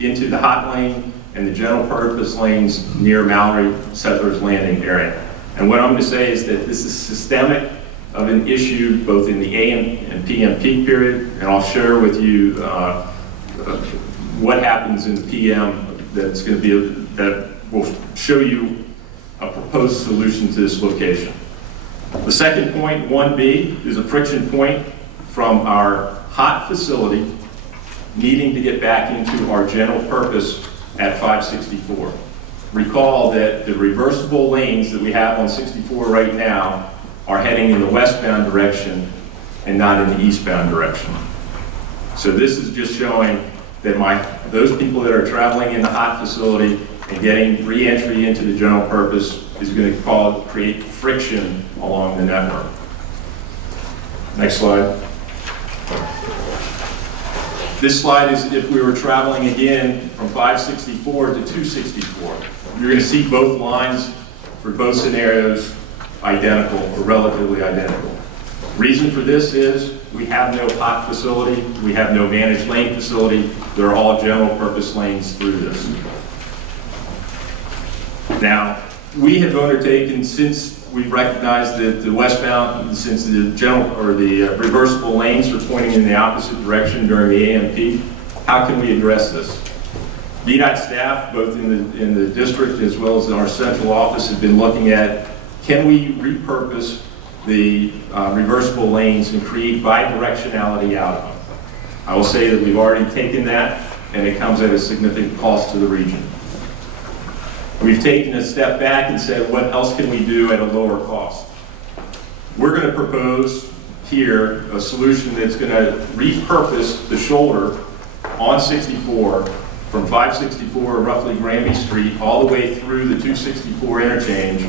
into the hot lane and the general purpose lanes near Mallory Settlers Landing area. And what I'm going to say is that this is systemic of an issue both in the AM and PM peak period, and I'll share with you what happens in the PM that will show you a proposed solution to this location. The second point, 1B, is a friction point from our hot facility needing to get back into our general purpose at 564. Recall that the reversible lanes that we have on 64 right now are heading in the westbound direction and not in the eastbound direction. So this is just showing that those people that are traveling in the hot facility and getting re-entry into the general purpose is going to create friction along the network. Next slide. This slide is if we were traveling again from 564 to 264. You're going to see both lines for both scenarios identical or relatively identical. Reason for this is we have no hot facility, we have no managed lane facility, they're all general purpose lanes through this. Now, we have undertaken, since we've recognized that the westbound, since the general or the reversible lanes are pointing in the opposite direction during the AM, how can we address this? VDOT staff, both in the district as well as in our central office, have been looking at, can we repurpose the reversible lanes and create bidirectionality out of them? I will say that we've already taken that, and it comes at a significant cost to the region. we've taken a step back and said, what else can we do at a lower cost? We're going to propose here a solution that's going to repurpose the shoulder on 64 from 564 roughly Granby Street all the way through the 264 interchange,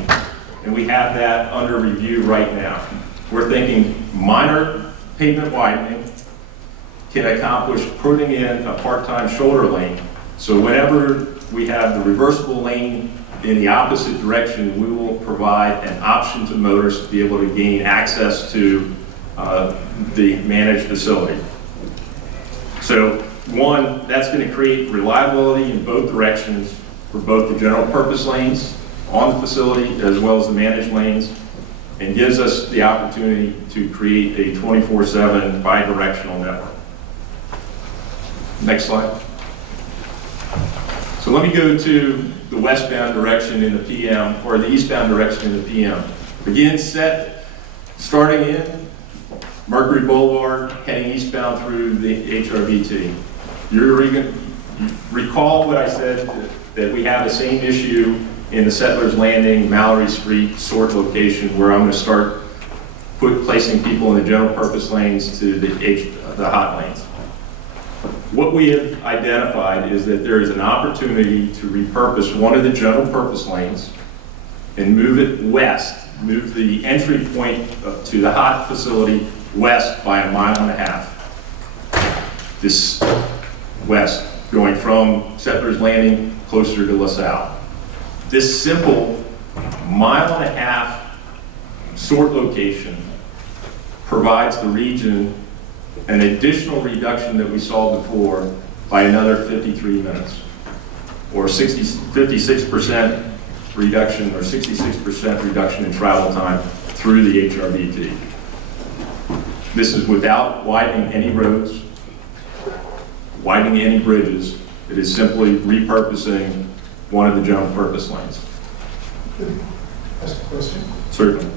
and we have that under review right now. We're thinking minor pavement widening can accomplish putting in a part-time shoulder lane. So whenever we have the reversible lane in the opposite direction, we will provide an option to motorists to be able to gain access to the managed facility. So one, that's going to create reliability in both directions for both the general purpose lanes on the facility as well as the managed lanes, and gives us the opportunity to create a 24/7 bi-directional network. Next slide. So let me go to the westbound direction in the PM, or the eastbound direction in the PM. Again, starting in Mercury Boulevard, heading eastbound through the HRVT. You recall what I said, that we have the same issue in the Settlers Landing, Mallory Street sort location, where I'm going to start placing people in the general purpose lanes to the hot lanes. What we have identified is that there is an opportunity to repurpose one of the general purpose lanes and move it west, move the entry point to the hot facility west by 1.5 miles. This west, going from Settlers Landing closer to LaSalle. This simple 1.5 mile sort location provides the region an additional reduction that we saw before by another 53 minutes, or 56% reduction, or 66% reduction in travel time through the HRVT. This is without widening any roads, widening any bridges. It is simply repurposing one of the general purpose lanes. That's a question. Certainly.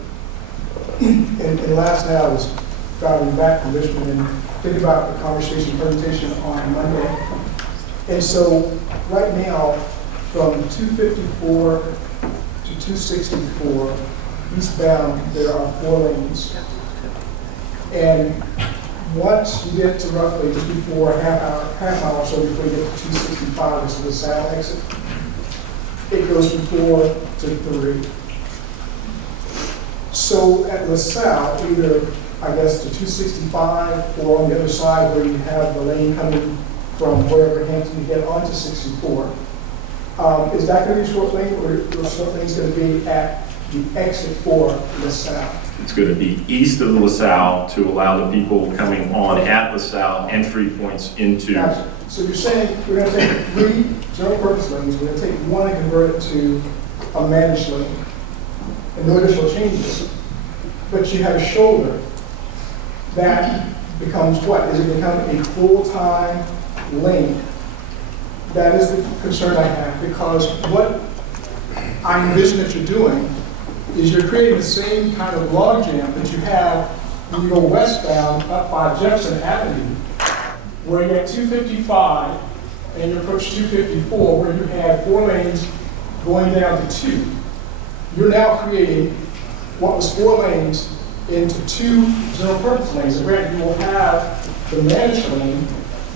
And last night I was driving back from Richmond and thinking about the presentation on Monday. And so right now, from 254 to 264 eastbound, there are 4 lanes. And once you get to roughly just before half mile or so before you get to 265, which is the south exit, it goes from 4 to 3. So at LaSalle, either, I guess, to 265 or on the other side where you have the lane coming from wherever Hampton you get onto 64, is that going to be a short lane, or the short lane is going to be at the exit for LaSalle? It's going to be east of LaSalle to allow the people coming on at LaSalle entry points into. Gotcha. So you're saying we're going to take 3 general purpose lanes, we're going to take 1 and convert it to a managed lane, and no additional changes. But you have a shoulder that becomes what? Does it become a full-time lane? That is the concern I have, because what I envision that you're doing is you're creating the same kind of logjam that you have when you go westbound up by Jefferson Avenue, where you're at 255 and you approach 254, where you had 4 lanes going down to 2. You're now creating what was 4 lanes into 2 general purpose lanes. And granted, you will have the managed lane,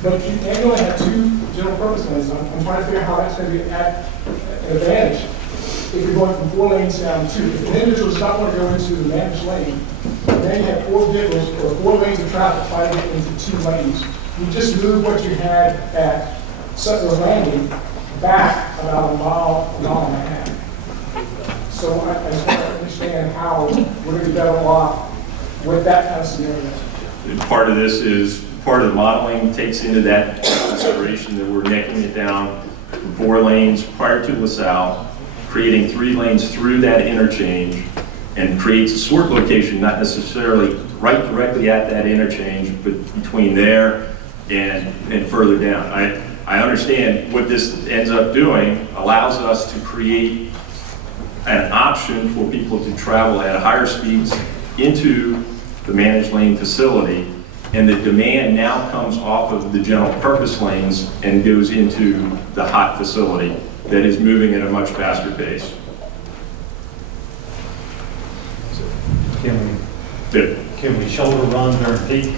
but you only have 2 general purpose lanes. I'm trying to figure out how that's going to be an advantage if you're going from 4 lanes down to 2. If an individual does not want to go into the managed lane, then you have 4 vehicles or 4 lanes of traffic trying to get into 2 lanes. You just move what you had at Settlers Landing back about a mile and a half. So I just want to understand how we're going to be better off with that kind of scenario. And part of this is, part of the modeling takes into that consideration that we're necking it down from 4 lanes prior to LaSalle, creating 3 lanes through that interchange, and creates a sort location, not necessarily right directly at that interchange, but between there and further down. I understand what this ends up doing allows us to create an option for people to travel at higher speeds into the managed lane facility, and the demand now comes off of the general purpose lanes and goes into the hot facility that is moving at a much faster pace. Can we shoulder run during peak?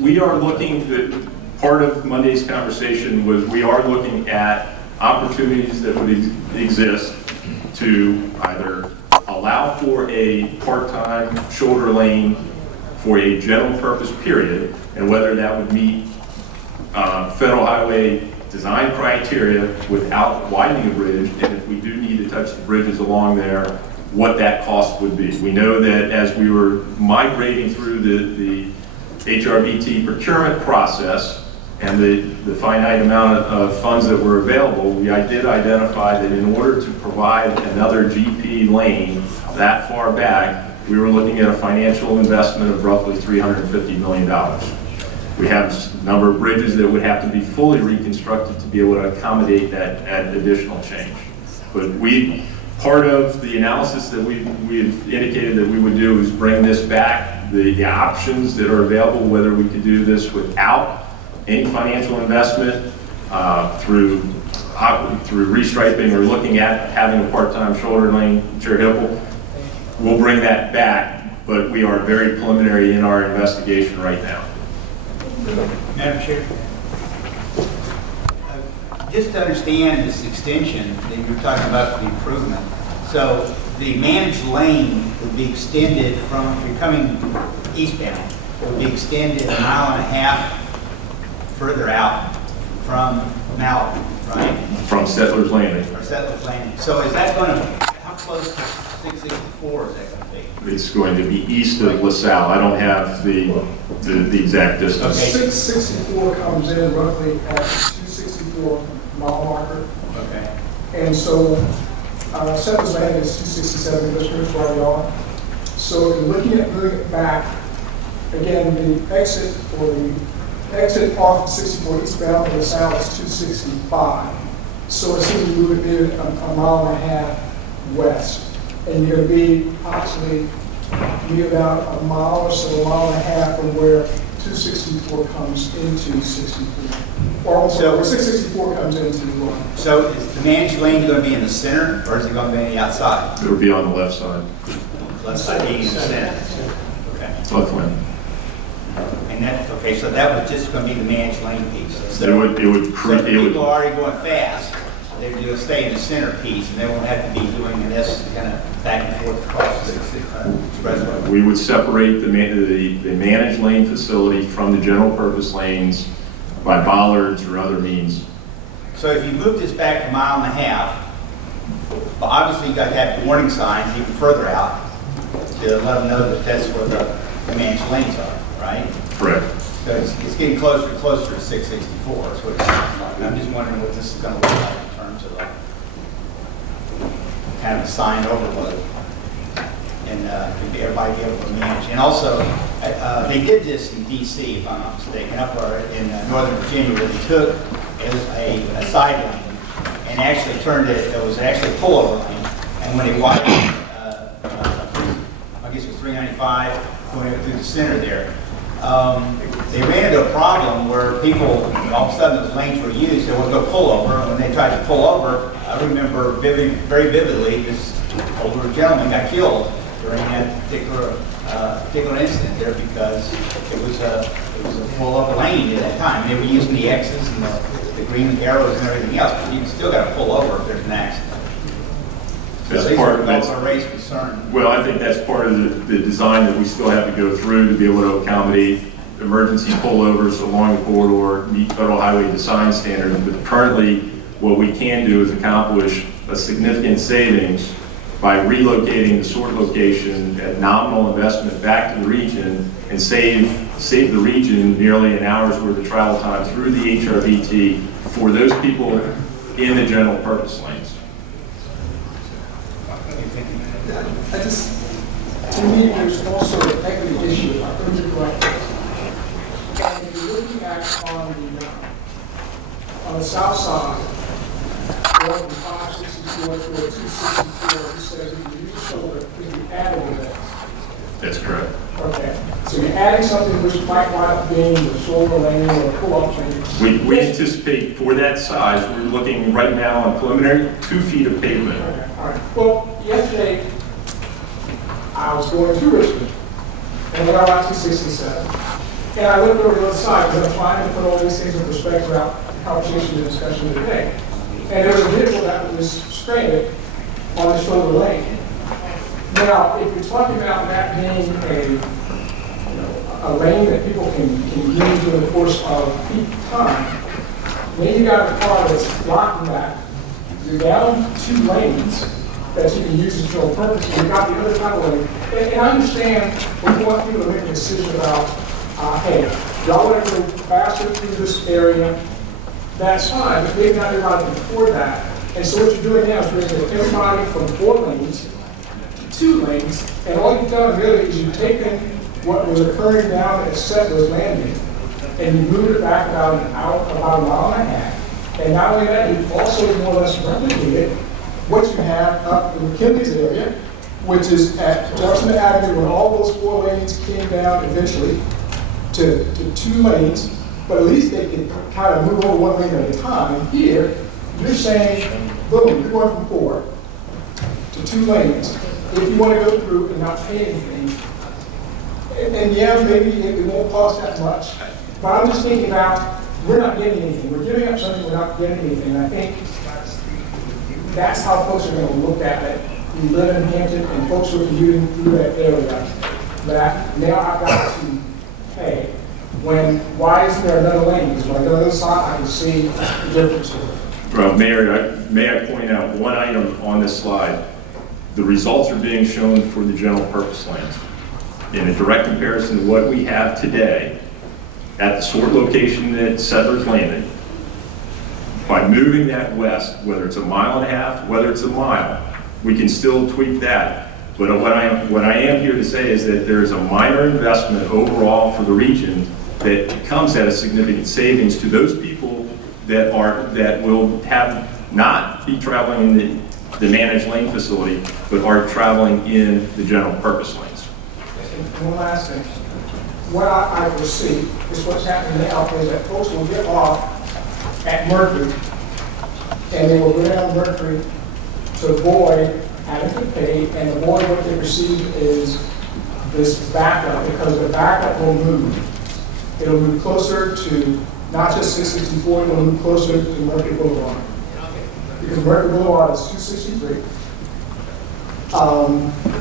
We are looking, part of Monday's conversation was we are looking at opportunities that would exist to either allow for a part-time shoulder lane for a general purpose period, and whether that would meet federal highway design criteria without widening a bridge, and if we do need to touch the bridges along there, what that cost would be. We know that as we were migrating through the HRBT procurement process and the finite amount of funds that were available, we did identify that in order to provide another GP lane that far back, we were looking at a financial investment of roughly $350 million. We have a number of bridges that would have to be fully reconstructed to be able to accommodate that additional change. But part of the analysis that we have indicated that we would do is bring this back, the options that are available, whether we could do this without any financial investment through restriping or looking at having a part-time shoulder lane, Cherry-Hipple. We'll bring that back, but we are very preliminary in our investigation right now. Madam Chair, just to understand this extension that you were talking about for the improvement, so the managed lane would be extended from, if you're coming eastbound, it would be extended 1.5 miles further out from Malibu, right? From Settlers Landing. Or Settlers Landing. So is that going to, how close to 664 is that going to be? It's going to be east of LaSalle. I don't have the exact distance. Okay. 664 comes in roughly at 264 mile marker. Okay. And so Settlers Landing is 267 districts where we are. So if you're looking at moving it back, again, the exit off 64 eastbound to LaSalle is 265. So essentially you would be a mile and a half west. And you're going to be approximately about a mile or so, a mile and a half from where 264 comes into 64. Or so where 664 comes into So is the managed lane going to be in the center, or is it going to be on the outside? It would be on the left side. Left side being in the center. Okay. Left lane. And that, okay, so that was just going to be the managed lane piece. It would So create. people are already going fast, they're going to stay in the center piece, and they won't have to be doing this kind of back and forth across the expressway. We would separate the managed lane facility from the general purpose lanes by bollards or other means. So if you move this back 1.5 miles, well, obviously you got to have warning signs even further out to let them know that that's where the managed lanes are, right? Correct. So it's getting closer and closer to 664. Is what it sounds like. And I'm just wondering what this is going to look like in terms of kind of a sign overload and everybody be able to manage. And also, they did this in D.C., if I'm not mistaken, up in Northern Virginia, where they took a side lane and actually turned it. It was actually a pullover lane, and when they widened, I guess it was 395 going through the center there. They ran into a problem where people, all of a sudden those lanes were used, they would go pull over, and when they tried to pull over, I remember very vividly, this older gentleman got killed during that particular incident there because it was a full up lane at that time. They were using the X's and the green arrows and everything else, but you still got to pull over if there's an accident. That's a raised concern. Well, I think that's part of the design that we still have to go through to be able to accommodate emergency pullovers along the corridor, meet federal highway design standards. But currently, what we can do is accomplish a significant savings by relocating the sort location at nominal investment back to the region and save the region nearly an hour's worth of travel time through the HRBT for those people in the general purpose lanes. To me, there's also an equity issue. I heard you correctly. And if you're looking at on the south side, going from 564 to 264, he says if you use shoulder, if you add over that, That's correct. Okay, so you're adding something which might wind up being the shoulder lane or pull-off lane. We anticipate for that size, we're looking right now on preliminary 2 feet of pavement. Okay, all right. Well, yesterday, I was going through Richmond, and I got out 267. And I looked over the other side, because I'm trying to put all these things in perspective throughout the conversation and discussion today. And there was a vehicle that was stranded on the shoulder lane. Now, if you're talking about that being a lane that people can use during the course of peak time, then you got a car that's blocking that. You're down 2 lanes that you can use as your purpose, and you got the other type of lane. And I understand when you want people to make a decision about, hey, y'all want to go faster through this area, that's fine, but maybe not everybody can afford that. And so what you're doing now is bringing everybody from 4 lanes to 2 lanes, and all you've done really is you've taken what was occurring down at Settlers Landing, and you moved it back about a mile and a half. And not only that, you've also more or less replicated what you have up in McKinley's area, which is at Jefferson Avenue, when all those 4 lanes came down eventually to 2 lanes, but at least they could kind of move over 1 lane at a time. And here, you're saying, boom, you're going from 4 to 2 lanes. If you want to go through and not pay anything, and yeah, maybe it won't cost that much, but I'm just thinking about, we're not getting anything. We're giving up something, we're not getting anything. And I think that's how folks are going to look at it. We live in Hampton, and folks are commuting through that area. But now I've got to pay. Why isn't there another lane? Because when I go to the other side, I can see the difference here. Well, Mayor, may I point out one item on this slide? The results are being shown for the general purpose lanes. In a direct comparison to what we have today at the sort location at Settlers Landing, by moving that west, whether it's a mile and a half, whether it's a mile, we can still tweak that. But what I am here to say is that there's a minor investment overall for the region that comes at a significant savings to those people that will have not be traveling in the managed lane facility, but are traveling in the general purpose lanes. One last thing. What I foresee is what's happening now is that folks will get off at Mercury, and they will go down Mercury to avoid having to pay, and avoid what they receive is this backup, because the backup will move. It'll move closer to not just 664, it'll move closer to Mercury Boulevard. Because Mercury Boulevard is 263.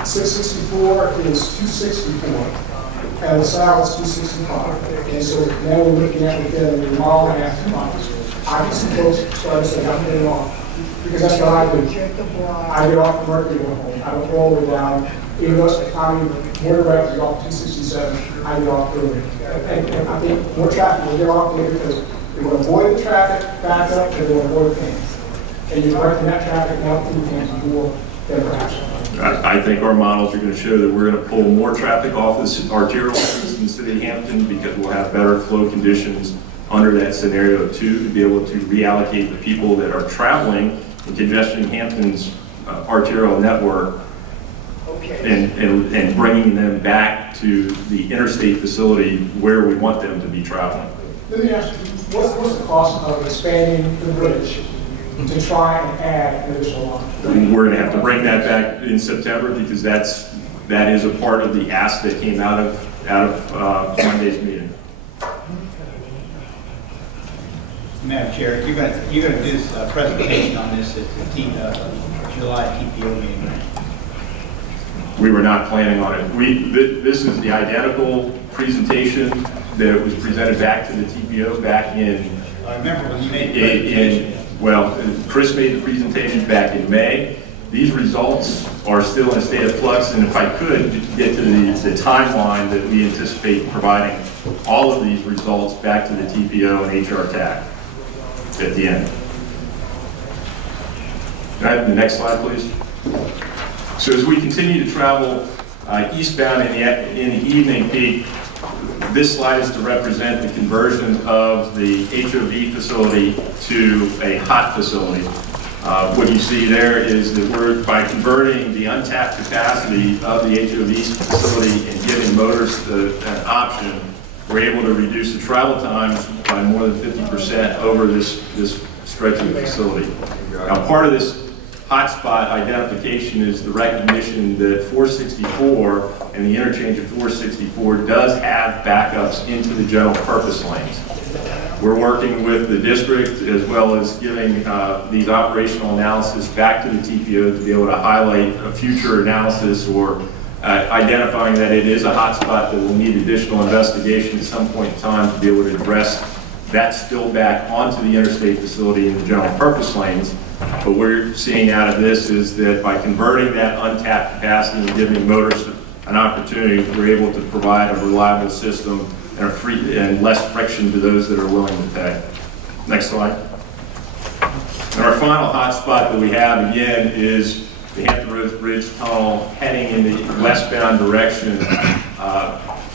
664 is 264, and LaSalle is 265. And so now we're looking at within a mile and a half, 2 miles. I can see folks starting to say, I'm getting off. Because that's what I do. I get off Mercury to home. I don't go all the way down. Even though it's the county, more direct is off 267, I get off early. And I think more traffic will get off there because they will avoid the traffic back up and they will avoid pain. And you're directing that traffic now through Hampton more than perhaps. I think our models are going to show that we're going to pull more traffic off the arterial streets in the city of Hampton because we'll have better flow conditions under that scenario too, to be able to reallocate the people that are traveling in congestion Hampton's arterial network and bringing them back to the interstate facility where we want them to be traveling. Let me ask you, what's the cost of expanding the bridge to try and add an additional line? We're going to have to bring that back in September because that is a part of the ask that came out of Monday's meeting. Madam Chair, you're going to do this presentation on this at the July TPO meeting. We were not planning on it. This is the identical presentation that was presented back to the TPO back in. I remember when you made the presentation. Well, Chris made the presentation back in May. These results are still in a state of flux, and if I could get to the timeline that we anticipate providing all of these results back to the TPO and Hrtac at the end. Can I have the next slide, please? So as we continue to travel eastbound in the evening peak, this slide is to represent the conversion of the HOV facility to a hot facility. What you see there is that we're, by converting the untapped capacity of the HOV facility and giving motors an option, we're able to reduce the travel times by more than 50% over this stretch of the facility. Now, part of this hotspot identification is the recognition that 464 and the interchange of 464 does have backups into the general purpose lanes. We're working with the district as well as giving these operational analysis back to the TPO to be able to highlight a future analysis or identifying that it is a hotspot that will need additional investigation at some point in time to be able to address that spill back onto the interstate facility in the general purpose lanes. What we're seeing out of this is that by converting that untapped capacity and giving motorists an opportunity, we're able to provide a reliable system and less friction to those that are willing to pay. Next slide. And our final hotspot that we have again is the Hampton Roads Bridge Tunnel heading in the westbound direction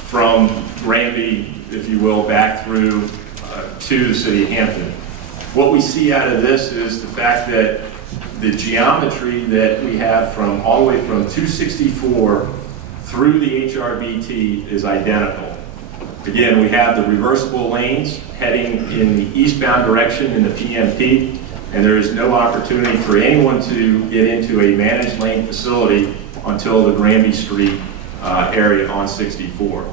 from Granby, if you will, back through to the city of Hampton. What we see out of this is the fact that the geometry that we have from all the way from 264 through the HRBT is identical. Again, we have the reversible lanes heading in the eastbound direction in the PMP, and there is no opportunity for anyone to get into a managed lane facility until the Granby Street area on 64.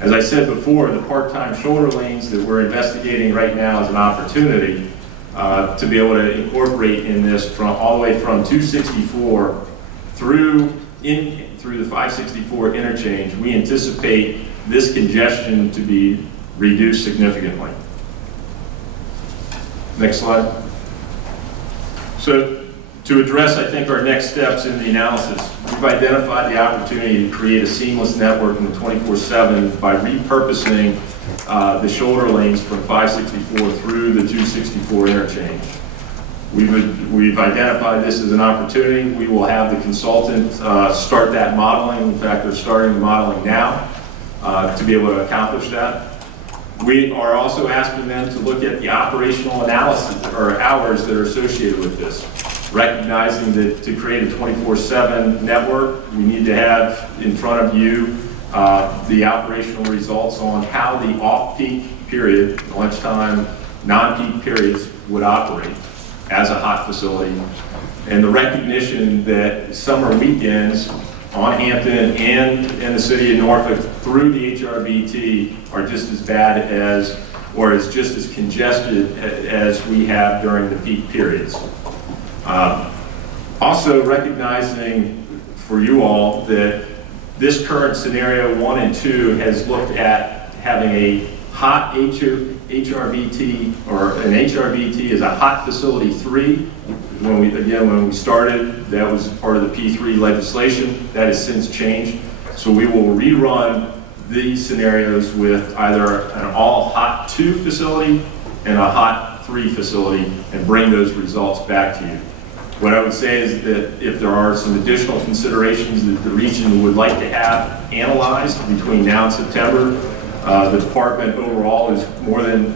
As I said before, the part-time shoulder lanes that we're investigating right now is an opportunity to be able to incorporate in this from all the way from 264 through the 564 interchange. We anticipate this congestion to be reduced significantly. Next slide. So to address, I think, our next steps in the analysis, we've identified the opportunity to create a seamless network in the 24/7 by repurposing the shoulder lanes from 564 through the 264 interchange. We've identified this as an opportunity. We will have the consultant start that modeling. In fact, they're starting the modeling now to be able to accomplish that. We are also asking them to look at the operational analysis or hours that are associated with this, recognizing that to create a 24/7 network, we need to have in front of you the operational results on how the off-peak period, lunchtime, non-peak periods would operate as a hot facility, and the recognition that summer weekends on Hampton and in the city of Norfolk through the HRBT are just as bad as, or is just as congested as we have during the peak periods. Also recognizing for you all that this current scenario 1 and 2 has looked at having a hot HRBT, or an HRBT is a hot facility 3. When we started, that was part of the P3 legislation. That has since changed. So we will rerun these scenarios with either an all hot 2 facility and a hot 3 facility and bring those results back to you. What I would say is that if there are some additional considerations that the region would like to have analyzed between now and September, the department overall is more than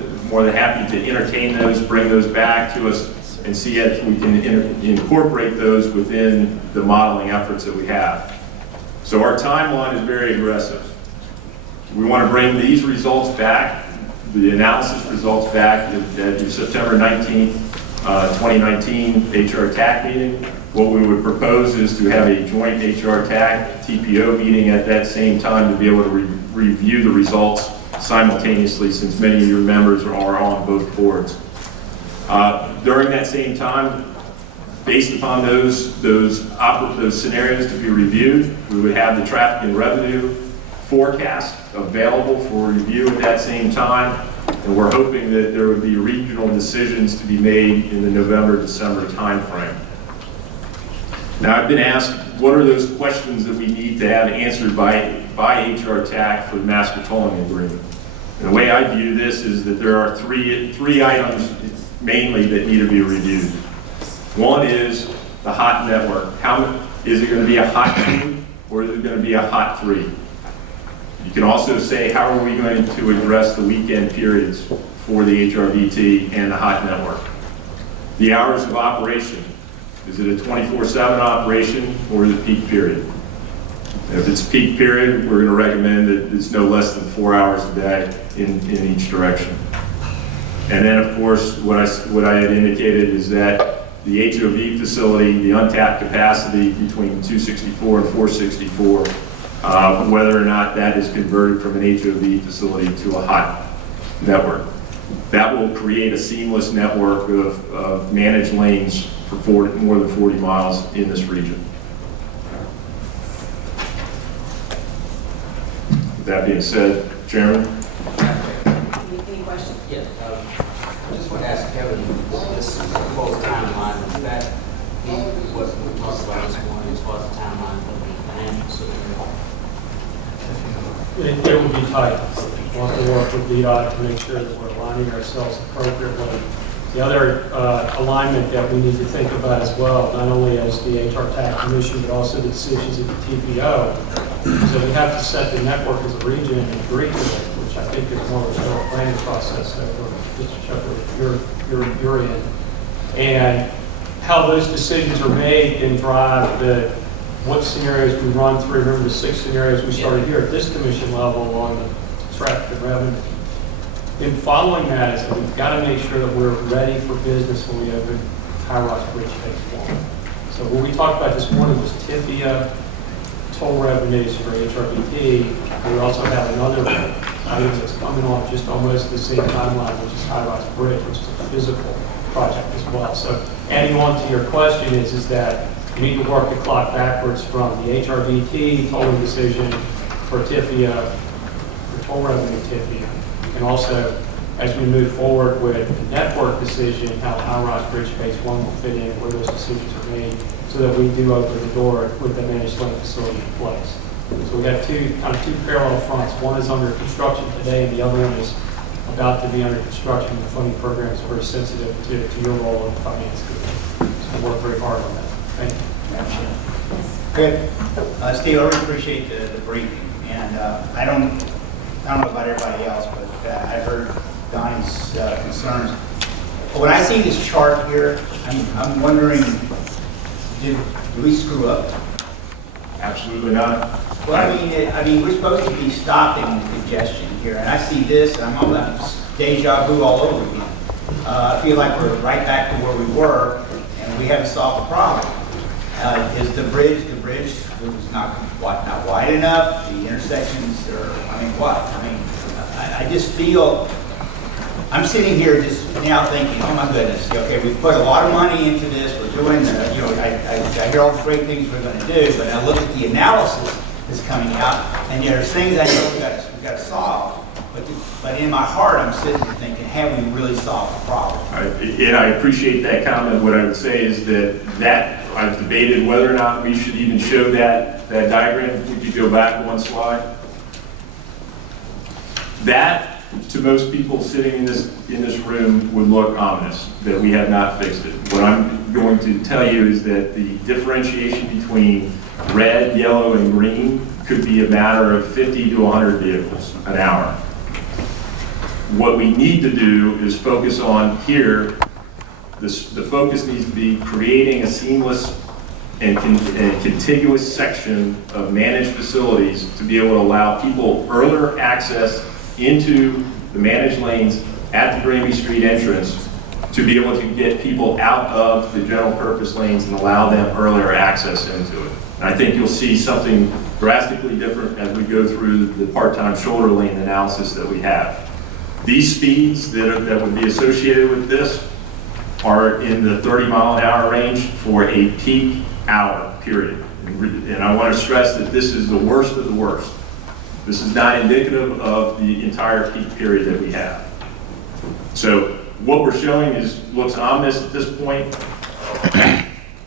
happy to entertain those, bring those back to us, and see if we can incorporate those within the modeling efforts that we have. So our timeline is very aggressive. We want to bring these results back, the analysis results back at the September 19th, 2019 Hrtac meeting. What we would propose is to have a joint Hrtac TPO meeting at that same time to be able to review the results simultaneously, since many of your members are on both boards. During that same time, based upon those scenarios to be reviewed, we would have the traffic and revenue forecast available for review at that same time, and we're hoping that there would be regional decisions to be made in the November-December timeframe. Now, I've been asked, what are those questions that we need to have answered by Hrtac for the master tolling agreement? And the way I view this is that there are three items mainly that need to be reviewed. One is the hot network. Is it going to be a hot 2 or is it going to be a hot 3? You can also say, how are we going to address the weekend periods for the HRBT and the hot network? The hours of operation. Is it a 24/7 operation or is it peak period? If it's peak period, we're going to recommend that it's no less than 4 hours a day in each direction. And then, of course, what I had indicated is that the HOV facility, the untapped capacity between 264 and 464, whether or not that is converted from an HOV facility to a hot network. That will create a seamless network of managed lanes for more than 40 miles in this region. With that being said, Chairman? Any questions? Yeah, I just want to ask Kevin, this proposed timeline, is that what we talked about this morning as far as the timeline of the financial support? It would be tight. We'll have to work with DDOT to make sure that we're aligning ourselves appropriately. The other alignment that we need to think about as well, not only as the Hrtac Commission, but also the decisions of the TPO, is that we have to set the network as a region and agree to it, which I think is more of a planning process that Mr. Shepherd, you're in. And how those decisions are made can drive what scenarios we run through. Remember the 6 scenarios we started here at this commission level on the traffic and revenue. In following that is that we've got to make sure that we're ready for business when we open High Rocks Bridge Phase 1. So what we talked about this morning was TIFIA, toll revenues for HRBT. We also have another item that's coming on just almost the same timeline, which is High Rocks Bridge, which is a physical project as well. So adding on to your question is that you need to work the clock backwards from the HRBT tolling decision for TIFIA, for toll revenue TIFIA, and also as we move forward with the network decision, how High Rocks Bridge Phase 1 will fit in, where those decisions are made, so that we do open the door with the managed lane facility in place. So we have two parallel fronts. One is under construction today, and the other one is about to be under construction. The funding program is very sensitive to your role in the finance committee. So we'll work very hard on that. Thank you. Good. Steve, I really appreciate the briefing. And I don't know about everybody else, but I've heard Donnie's concerns. When I see this chart here, I'm wondering, did we screw up? Absolutely not. Well, I mean, we're supposed to be stopping congestion here, and I see this, and I'm almost deja vu all over again. I feel like we're right back to where we were, and we haven't solved the problem. Is the bridge was not wide enough? The intersections are, I just feel, I'm sitting here just now thinking, oh my goodness, okay, we've put a lot of money into this, we're doing I hear all the great things we're going to do, but I look at the analysis that's coming out, and there's things I know we've got to solve, but in my heart, I'm sitting there thinking, have we really solved the problem? And I appreciate that comment. What I would say is that I've debated whether or not we should even show that diagram. If we could go back one slide. That, to most people sitting in this room, would look ominous, that we have not fixed it. What I'm going to tell you is that the differentiation between red, yellow, and green could be a matter of 50 to 100 vehicles an hour. What we need to do is focus on here. The focus needs to be creating a seamless and contiguous section of managed facilities to be able to allow people earlier access into the managed lanes at the Grammy Street entrance, to be able to get people out of the general purpose lanes and allow them earlier access into it. And I think you'll see something drastically different as we go through the part-time shoulder lane analysis that we have. These speeds that would be associated with this are in the 30-mile-an-hour range for a peak hour period. And I want to stress that this is the worst of the worst. This is not indicative of the entire peak period that we have. So what we're showing looks ominous at this point.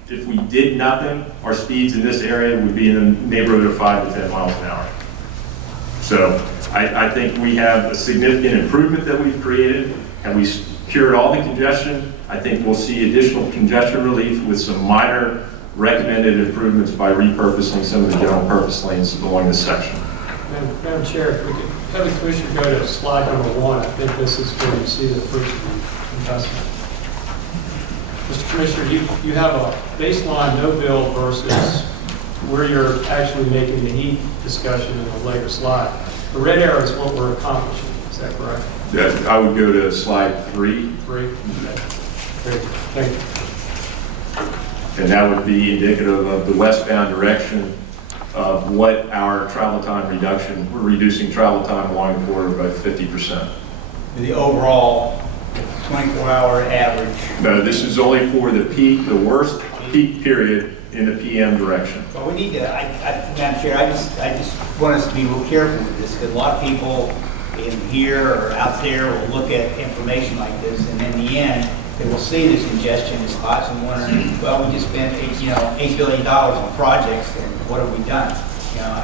If we did nothing, our speeds in this area would be in the neighborhood of 5 to 10 miles an hour. So I think we have a significant improvement that we've created, and we cured all the congestion. I think we'll see additional congestion relief with some minor recommended improvements by repurposing some of the general purpose lanes along this section. Madam Chair, if we could have the Commissioner go to slide number 1, I think this is where you see the fruits of the investment. Mr. Commissioner, you have a baseline no build versus where you're actually making the heat discussion in the later slide. The red arrow is what we're accomplishing, is that correct? Yeah, I would go to slide 3, 3? Okay. Great, thank you. and that would be indicative of the westbound direction of what our travel time reduction, we're reducing travel time along the border by 50%. The overall 24-hour average. No, this is only for the peak, the worst peak period in the PM direction. Well, we need to, Madam Chair, I just want us to be real careful with this, because a lot of people in here or out there will look at information like this, and in the end, they will see this congestion spots and wondering, well, we just spent $8 billion on projects, and what have we done?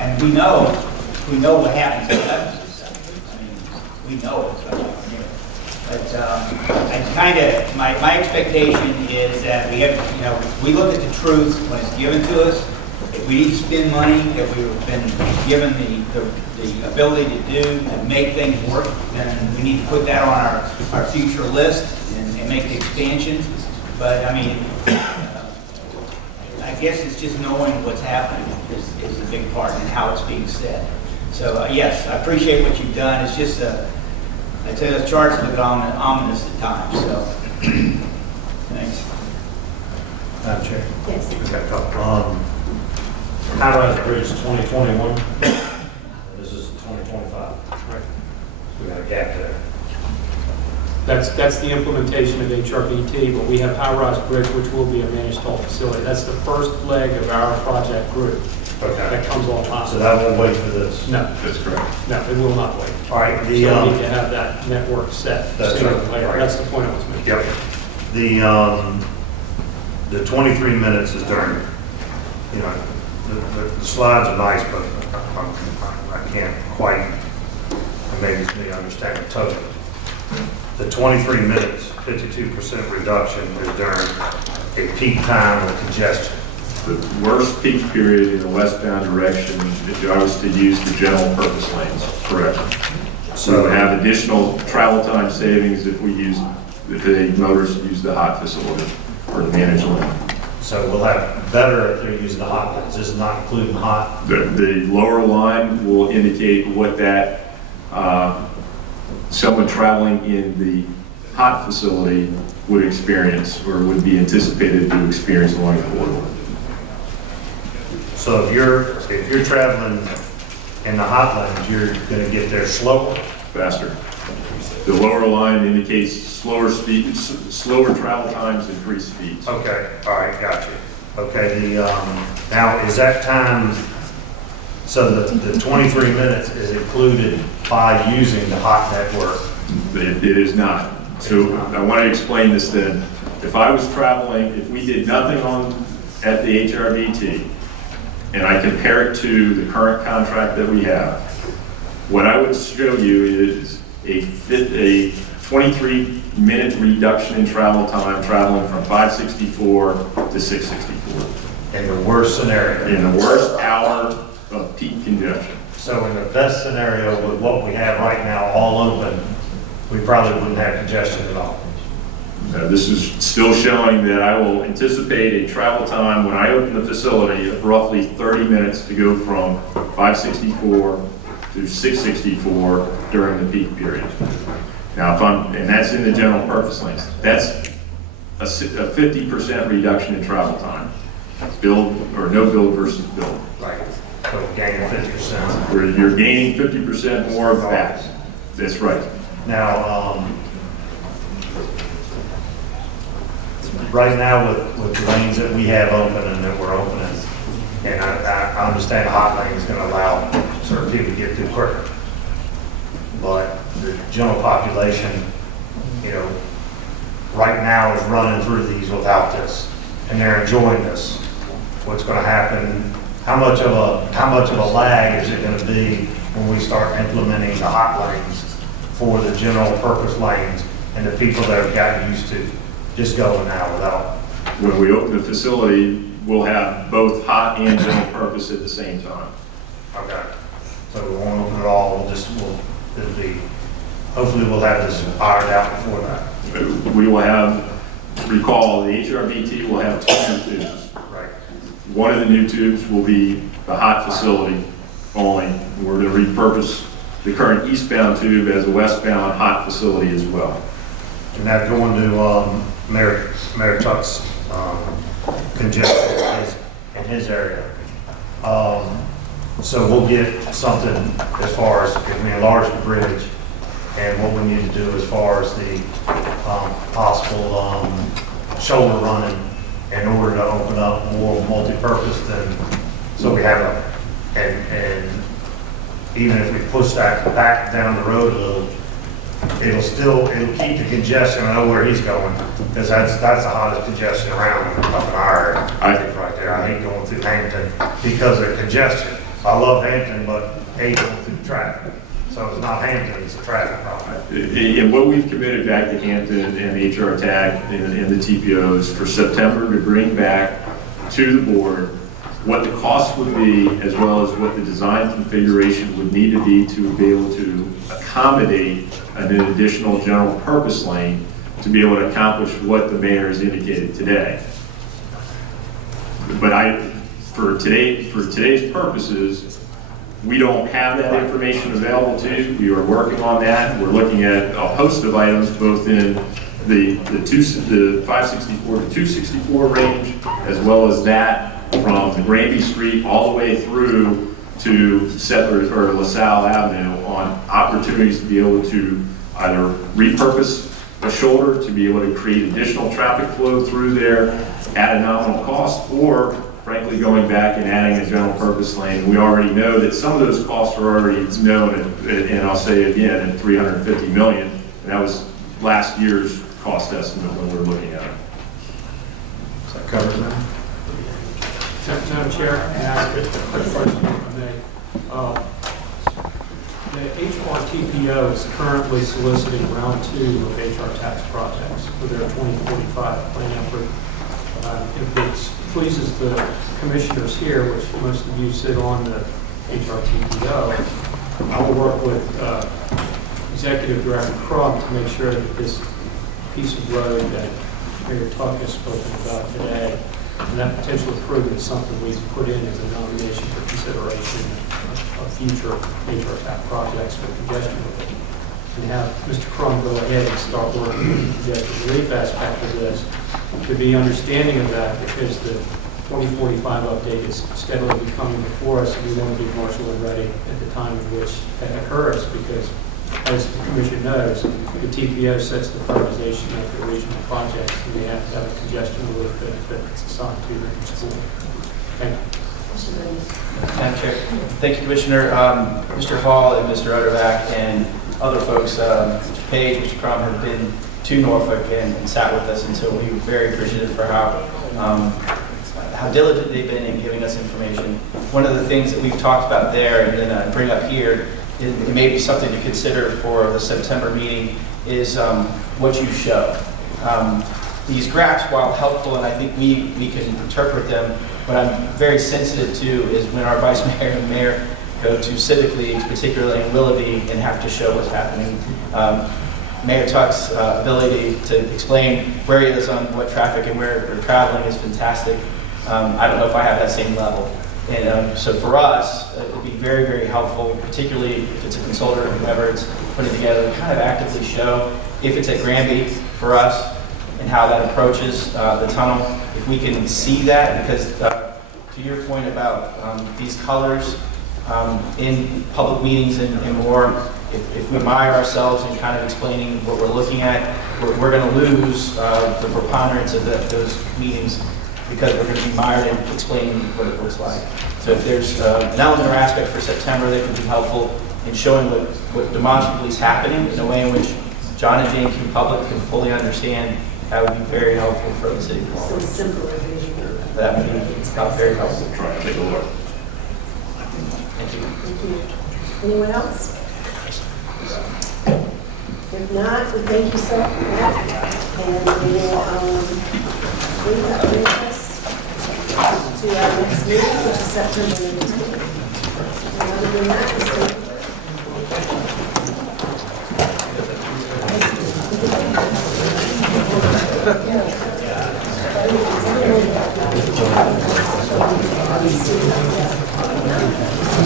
And we know what happens to us. I mean, we know it's going to happen here. But I kind of, my expectation is that we have, we look at the truth when it's given to us. If we need to spend money that we've been given the ability to do to make things work, then we need to put that on our future list and make the expansion. But I mean, I guess it's just knowing what's happening is a big part and how it's being said. So yes, I appreciate what you've done. It's just I'd say those charts look ominous at times, so thanks. Madam Chair. Yes. Okay, High-rise bridge 2021. This is 2025. Right. We got a gap there. That's the implementation of HRBT, but we have high-rise bridge, which will be a managed haul facility. That's the first leg of our project group Okay. that comes online. So that won't wait for this. No, That's correct. no, it will not wait. All right. So we need to have that network set That's sooner right. than later. Right. That's the point I was making. Yep. The 23 minutes is during, the slides are nice, but I can't quite, maybe it's me understanding totally. The 23 minutes, 52% reduction is during a peak time of congestion. The worst peak period in the westbound direction, if I was to use the general purpose lanes, correct. So we would have additional travel time savings if the motors use the hot facility or the managed lane. So we'll have better if they're using the hot ones. This is not including hot. The lower line will indicate what that someone traveling in the hot facility would experience or would be anticipated to experience along the border. So if you're traveling in the hot lanes, you're going to get there slower. Faster. The lower line indicates slower travel times, increased speeds. Okay, all right, got you. Okay, now is that time, so the 23 minutes is included by using the hot network? It is not. So I want to explain this then. If I was traveling, if we did nothing at the HRBT, and I compare it to the current contract that we have, what I would show you is a 23-minute reduction in travel time, traveling from 564 to 664. In the worst scenario? In the worst hour of peak congestion. So in the best scenario, with what we have right now all open, we probably wouldn't have congestion at all. This is still showing that I will anticipate a travel time when I open the facility of roughly 30 minutes to go from 564 to 664 during the peak period. Now, and that's in the general purpose lanes. That's a 50% reduction in travel time. Build or no build versus build. Right. So gaining 50%. Where you're gaining 50% more back. That's right. Now, right now with the lanes that we have open and that we're opening, and I understand the hot lane is going to allow certain people to get through quicker. But the general population, right now is running through these without this, and they're enjoying this. What's going to happen? How much of a lag is it going to be when we start implementing the hot lanes for the general purpose lanes and the people that have gotten used to just going now without? When we open the facility, we'll have both hot and general purpose at the same time. Okay. So we won't open it all. Hopefully we'll have this ironed out before that. We will have recall, the HRBT will have 2 new tubes. Right. One of the new tubes will be the hot facility only. We're going to repurpose the current eastbound tube as a westbound hot facility as well. And that going to Mayor Hrtac's congestion in his area. So we'll get something as far as if we enlarge the bridge and what we need to do as far as the possible shoulder running in order to open up more multi-purpose than, so we have a, and even if we push that back down the road a little, it'll keep the congestion. I know where he's going, because that's the hottest congestion around up in our area. I think right there. I hate going through Hampton because of congestion. I love Hampton, but hate going through traffic. So it's not Hampton, it's a traffic problem. And what we've committed back to Hampton and Hrtac and the TPOs for September to bring back to the board what the cost would be, as well as what the design configuration would need to be able to accommodate an additional general purpose lane to be able to accomplish what the mayor has indicated today. But for today's purposes, we don't have that information available to you. We are working on that. We're looking at a host of items, both in the 564 to 264 range, as well as that from Granby Street all the way through to Settlers or LaSalle Avenue, on opportunities to be able to either repurpose a shoulder to be able to create additional traffic flow through there at a nominal cost, or frankly going back and adding a general purpose lane. We already know that some of those costs are already known, and I'll say again, at $350 million. And that was last year's cost estimate when we were looking at it. Does that cover that? Madam Chair, can I ask a quick question, if I may? The HRTPO is currently soliciting round 2 of Hrtac projects for their 2045 plan effort. If it pleases the commissioners here, which most of you sit on the HRTPO, I will work with Executive Director Crum to make sure that this piece of road that Mayor Tuck has spoken about today, and that potential improvement is something we put in as a nomination for consideration of future Hrtac projects for congestion relief. And have Mr. Crum go ahead and start working with the congestion relief aspect of this, to be understanding of that, because the 2045 update is steadily becoming before us, and we want to be marshaled and ready at the time in which that occurs, because as the Commission knows, the TPO sets the prioritization of the regional projects, and we have to have a congestion relief benefit that's assigned to the school. Thank you. Madam Chair. Thank you, Commissioner. Mr. Hall and Mr. Hrtac and other folks, Mr. Page, Mr. Crum, have been to Norfolk and sat with us, and so we're very appreciative for how diligent they've been in giving us information. One of the things that we've talked about there and then bring up here, it may be something to consider for the September meeting, is what you show. These graphs, while helpful, and I think we can interpret them, what I'm very sensitive to is when our vice mayor and mayor go to civic leagues, particularly in Willoughby, and have to show what's happening. Mayor Tuck's ability to explain where he is on what traffic and where they're traveling is fantastic. I don't know if I have that same level. And so for us, it would be very, very helpful, particularly if it's a consultant or whoever it's putting together, to kind of actively show if it's at Granby for us and how that approaches the tunnel. If we can see that, because to your point about these colors in public meetings and more, if we mire ourselves in kind of explaining what we're looking at, we're going to lose the preponderance of those meetings, because we're going to be mired in explaining what it looks like. So if there's an element or aspect for September that can be helpful in showing what demonstrably is happening in a way in which John and Jane Q. Public can fully understand, that would be very helpful for the city. So simpler vision. That would be very helpful. Try to take a look. Thank you. Thank you. Anyone else? If not, we thank you, sir, for that. And we will bring us to our next meeting, which is September 19th. And other than that, we're